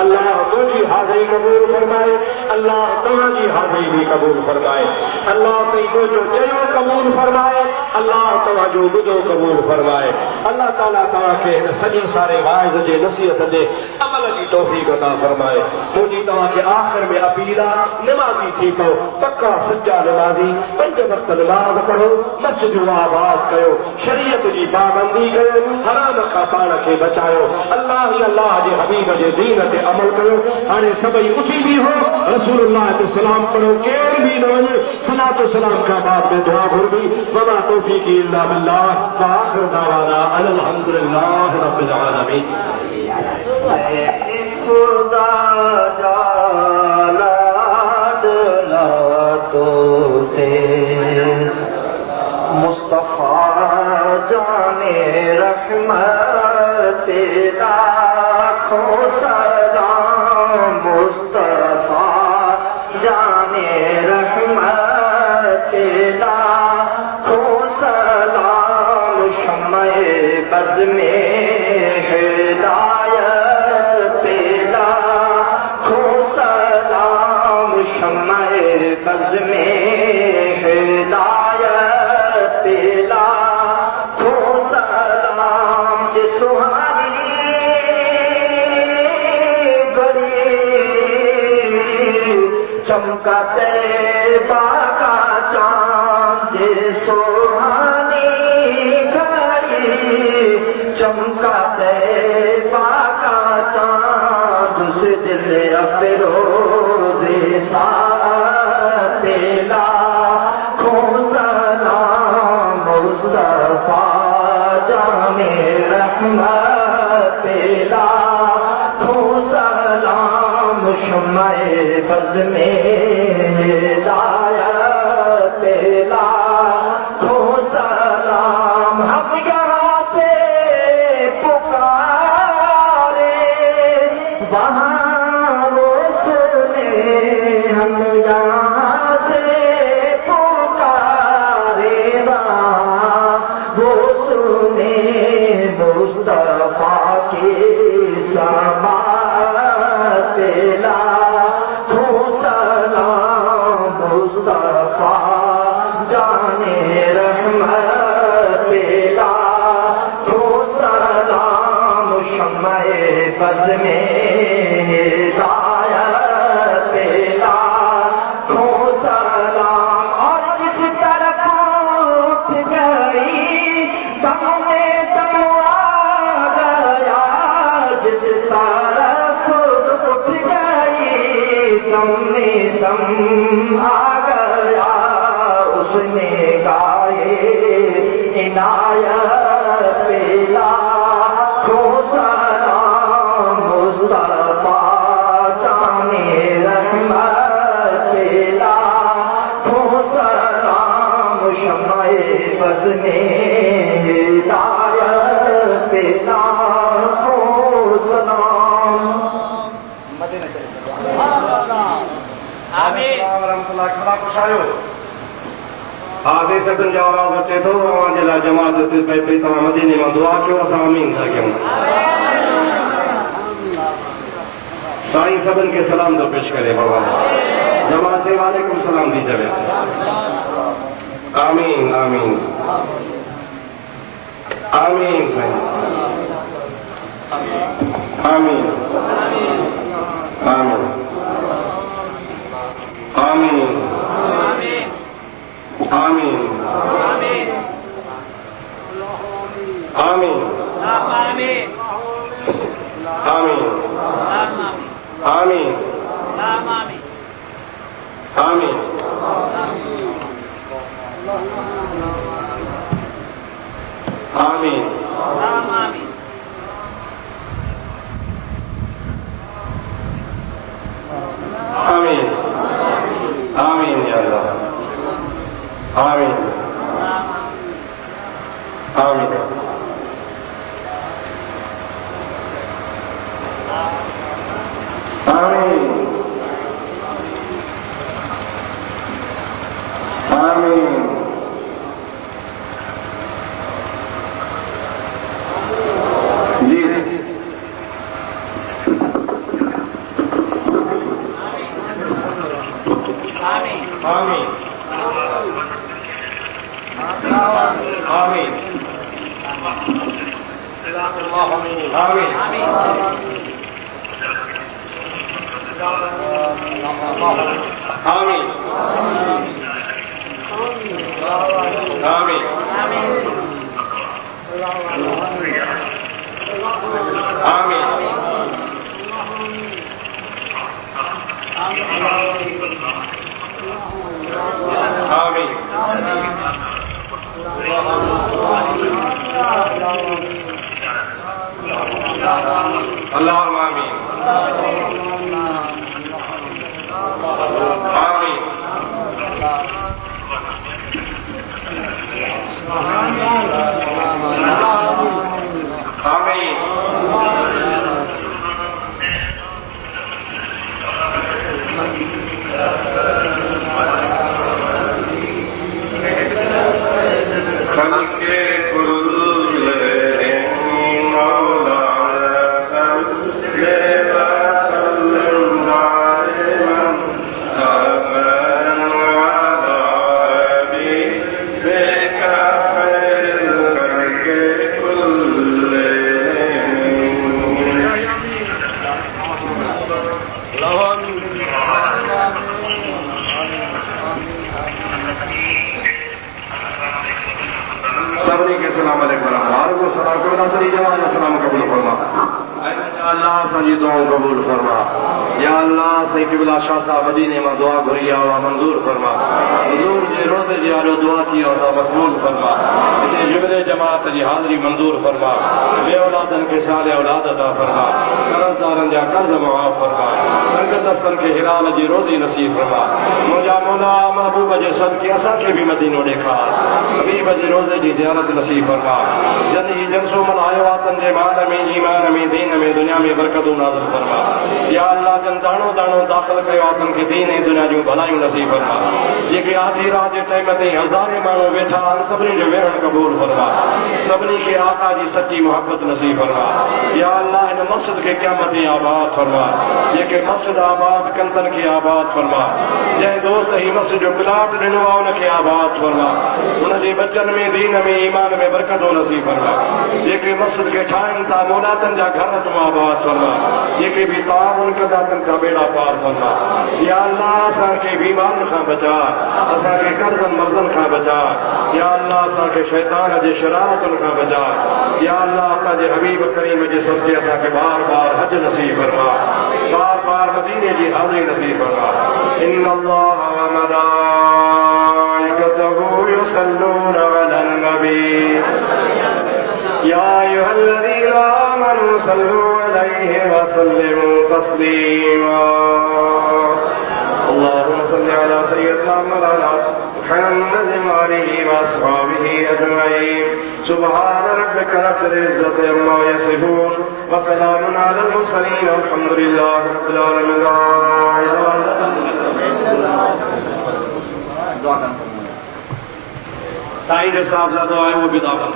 अल्लाह मुंहिंजी हाज़िरी क़बूल फरमाए अल्लाह तव्हांजी हाज़िरी बि क़बूल फरमाए अल्लाह साईं मुंहिंजो चयो क़बूल फरमाए अल्लाह तव्हांजो ॿुधो क़बूल फरमाए। अल्लाह ताला तव्हांखे हिन सॼे सारे वाइज़ जे नसीहत जे अमल जी तौफ़ीक़ अता फरमाए। मुंहिंजी तव्हांखे आख़िर में अपील आहे, निमाज़ी थी पओ, पक्का सच्चा निमाज़ी, 5 वक़्त निमाज़ पढ़ो, मस्जिदूं आबाद कयो, शरीयत जी पाबंदी कयो, हराम खां पाण खे बचायो, अल्लाह ई अल्लाह जे हबीब जे दीन ते अमल कयो। हाणे सभई उथी बि हो, रसूलुल्लाह ते सलाम पढ़ो, केर बि न वञे, सलातो सलाम खां बाद में दुआ घुरबी। वमा तौफ़ीक़ी इल्ला बिल्लाह व आख़िर दावाना अल्हम्दुलिल्लाह रब्बिल आलमीन। खुदा जाना डरा तो तेज मुस्तफा जाने रहमत लाखों सलाम मुस्तफा जाने रहमत लाखों सलाम शम्मे बज़ में हिदायत लाखों सलाम शम्मे बज़ में हिदायत लाखों सलाम जे सुहानी गली चमकाते बागा चांद जे सुहानी घड़ी चमकाते बागा चांद उस दिल अफरोज़े साथ लाखों सलाम मुस्तफा जाने रहमत लाखों सलाम शम्मे बज़ में हिदायत लाखों सलाम। हम यहाँ से पुकारे वहाँ वो सुने, हम यहाँ से पुकारे वहाँ वो सुने, मुस्तफा की समात लाखों सलाम मुस्तफा जाने रहमत लाखों सलाम शम्मे बज़ में हिदायत लाखों सलाम। और जिस तरफ उठ गई दम में दम आ गया, जिस तरफ उठ गई दम में दम आ गया, उसने गाए इनायत लाखों सलाम मुस्तफा जाने रहमत लाखों सलाम शम्मे बज़ में हिदायत लाखों सलाम। आमीन रहमतुल्लाह खला खुशायो आज़े सदन जो आवाज़ अचे थो अवां जे लाइ जमात ते पई तव्हां मदीने मां दुआ कयो, असां आमीन था कयूं। साईं सभिनि खे सलाम थो पेश करे भॻवान जमात से वालेकुम सलाम थी चवे। आमीन आमीन आमीन साईं आमीन आमीन आमीन आमीन आमीन आमीन आमीन आमीन आमीन आमीन आमीन या अल्लाह आमीन आमीन आमीन आमीन जी आमीन आमीन आमीन आमीन आमीन आमीन आमीन आमीन अल्लाहुम्मा आमीन आमीन आमीन खल्के कुल मौला सल्ले वसल्लम दाइमन अबदन अला हबीबिका खैरुल खल्के सबरी के सलाम अलैकुम वालेकुम सलाम करना सरी जवान सलाम कबूल फरमा अल्लाह सजी दुआ कबूल फरमा या अल्लाह सही किबला शाह साहब मदीने में दुआ घुरिया व मंजूर फरमा हुजूर जे रोज़े जी आलो दुआ थी और सा मकबूल फरमा इते जुगरे जमात जी हाज़री मंजूर फरमा बे औलादन के साले औलाद अता फरमा कर्जदारन जा कर्ज माफ फरमा संकट दस्तन के हिलाल जी रोज़ी नसीब फरमा मुझा मौला महबूब जे सदके असा के भी मदीनो देखा हबीब जी रोज़े जी ज़ियारत नसीब फरमा जन ही जलसो मनायो आतन जे मान में ईमान में दीन में दुनिया में बरकतों नाज़िल फरमा या अल्लाह जन दाणो दाणो दाखिल कयो आतन के दीन ऐं दुनिया जूं भलायूं नसीब फरमा जेके आधी रात जे टाइम ते हज़ारे माण्हू वेठा आहिनि सभिनी जो वेहण क़बूल फरमा सभिनी खे आका जी सच्ची मोहब्बत नसीब फरमा या अल्लाह हिन मस्जिद खे क़यामत ताईं आबाद फरमा जेके मस्जिद आबाद कनि तन खे आबाद फरमा जंहिं दोस्त ही मस्जिद जो प्लाट ॾिनो आहे उनखे आबाद फरमा उनजे बचन में दीन में ईमान में बरकतों नसीब फरमा जेके मस्जिद खे ठाहिनि था मौलातनि जा घर तूं आबाद फरमा जेके भी ताउन कंदा तन का बेड़ा पार फरमा या अल्लाह असांखे बीमारियुनि खां बचा असांखे कर्ज़नि मर्ज़नि खां बचा या अल्लाह असांखे शैतान जे शरारतुनि खां बचा या अल्लाह पंहिंजे हबीब करीम जे सदके असांखे बार बार हज नसीब फरमा बार बार मदीने जी हाज़री नसीब फरमा इन्नल्लाह व मलाइकतहू युसल्लूना अलन नबी या अय्युहल्लज़ीना आमनू सल्लू अलैहि वसल्लिमू तस्लीमा अल्लाहुम्मा सल्लि अला सय्यिदिना मौलाना मुहम्मद व आलिहि व अस्हाबिहि अजमईन सुब्हान रब्बिका रब्बिल इज्जति अम्मा यसिफून व सलामुन अलल मुरसलीन वल्हम्दुलिल्लाहि रब्बिल आलमीन साईं जो साहबजादो आए वो भी दावा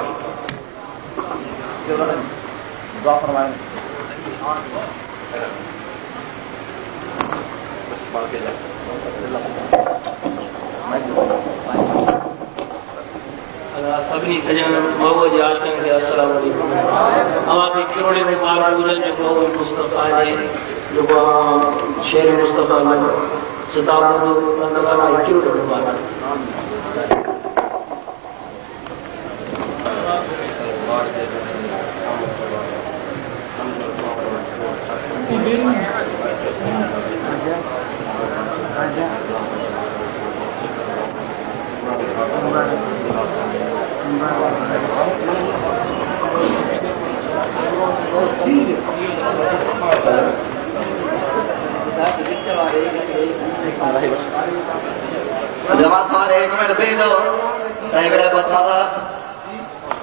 दुआ फरमाएं सभिनी सजन महबूब जी आशिक़नि खे अस्सलाम वालेकुम अवां खे किरोड़े में माल पूजन जेको मुस्तफ़ा जे जेको शेर मुस्तफ़ा में किताब नंबर किरोड़े में माल जमात वारे एक मिनट थी दो हिकिड़े बदमाश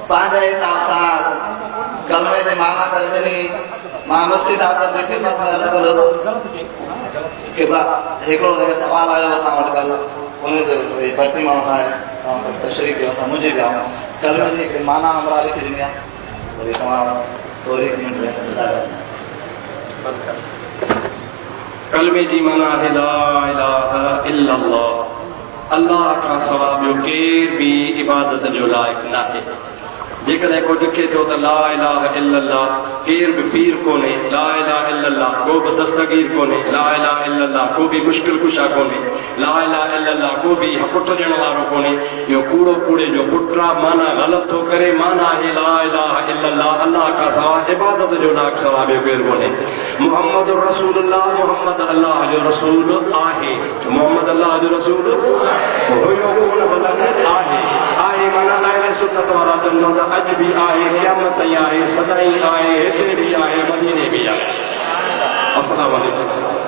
पंहिंजे हिसाब सां कलमे जे माना करे ॾिनी मां मुफ्ती साहिब सां खिदमत में अर्ज़ु कयो कि हिकिड़ो सवाल आयो असां वटि कल्ह उनजो भर्ती माण्हू आहे तशरीफ़ कयो असां मुंहिंजी बि आऊं कलमे जी हिकिड़ी माना हमरा लिखी ॾिनी आहे वरी तव्हां थोरी कलमे जी माना आहे ला इलाहा इल्लल्लाह अल्लाह का सवा ॿियो केर भी इबादत जो लाइक़ नाहे। जेकॾहिं को ॾिखे थो त ला इलाहा इल्लल्लाह, केर बि पीर कोन्हे, ला इलाहा इल्लल्लाह को बि दस्तगीर कोन्हे, ला इलाहा इल्लल्लाह को बि मुश्किल कुशा कोन्हे, ला इलाहा इल्लल्लाह को बि पुट ॾियण वारो कोन्हे, इहो कूड़ो कूड़े जो पुटु आहे, माना ग़लति थो करे। माना आहे ला इलाहा इल्लल्लाह, अल्लाह का सवा इबादत जो लाइक़ सवा ॿियो केर कोन्हे। मुहम्मद रसूलुल्लाह, मुहम्मद अल्लाह जो रसूल आहे। मुहम्मद अल्लाह जो रसूल हुयो कोन बल्कि आहे माना अहले सुन्नत वारा जन्नत अॼु भी आहे, क़यामत ताईं आहे, सदाईं आहे, हिते भी आहे, मदीने भी आहे। अस्सलामु अलैकुम।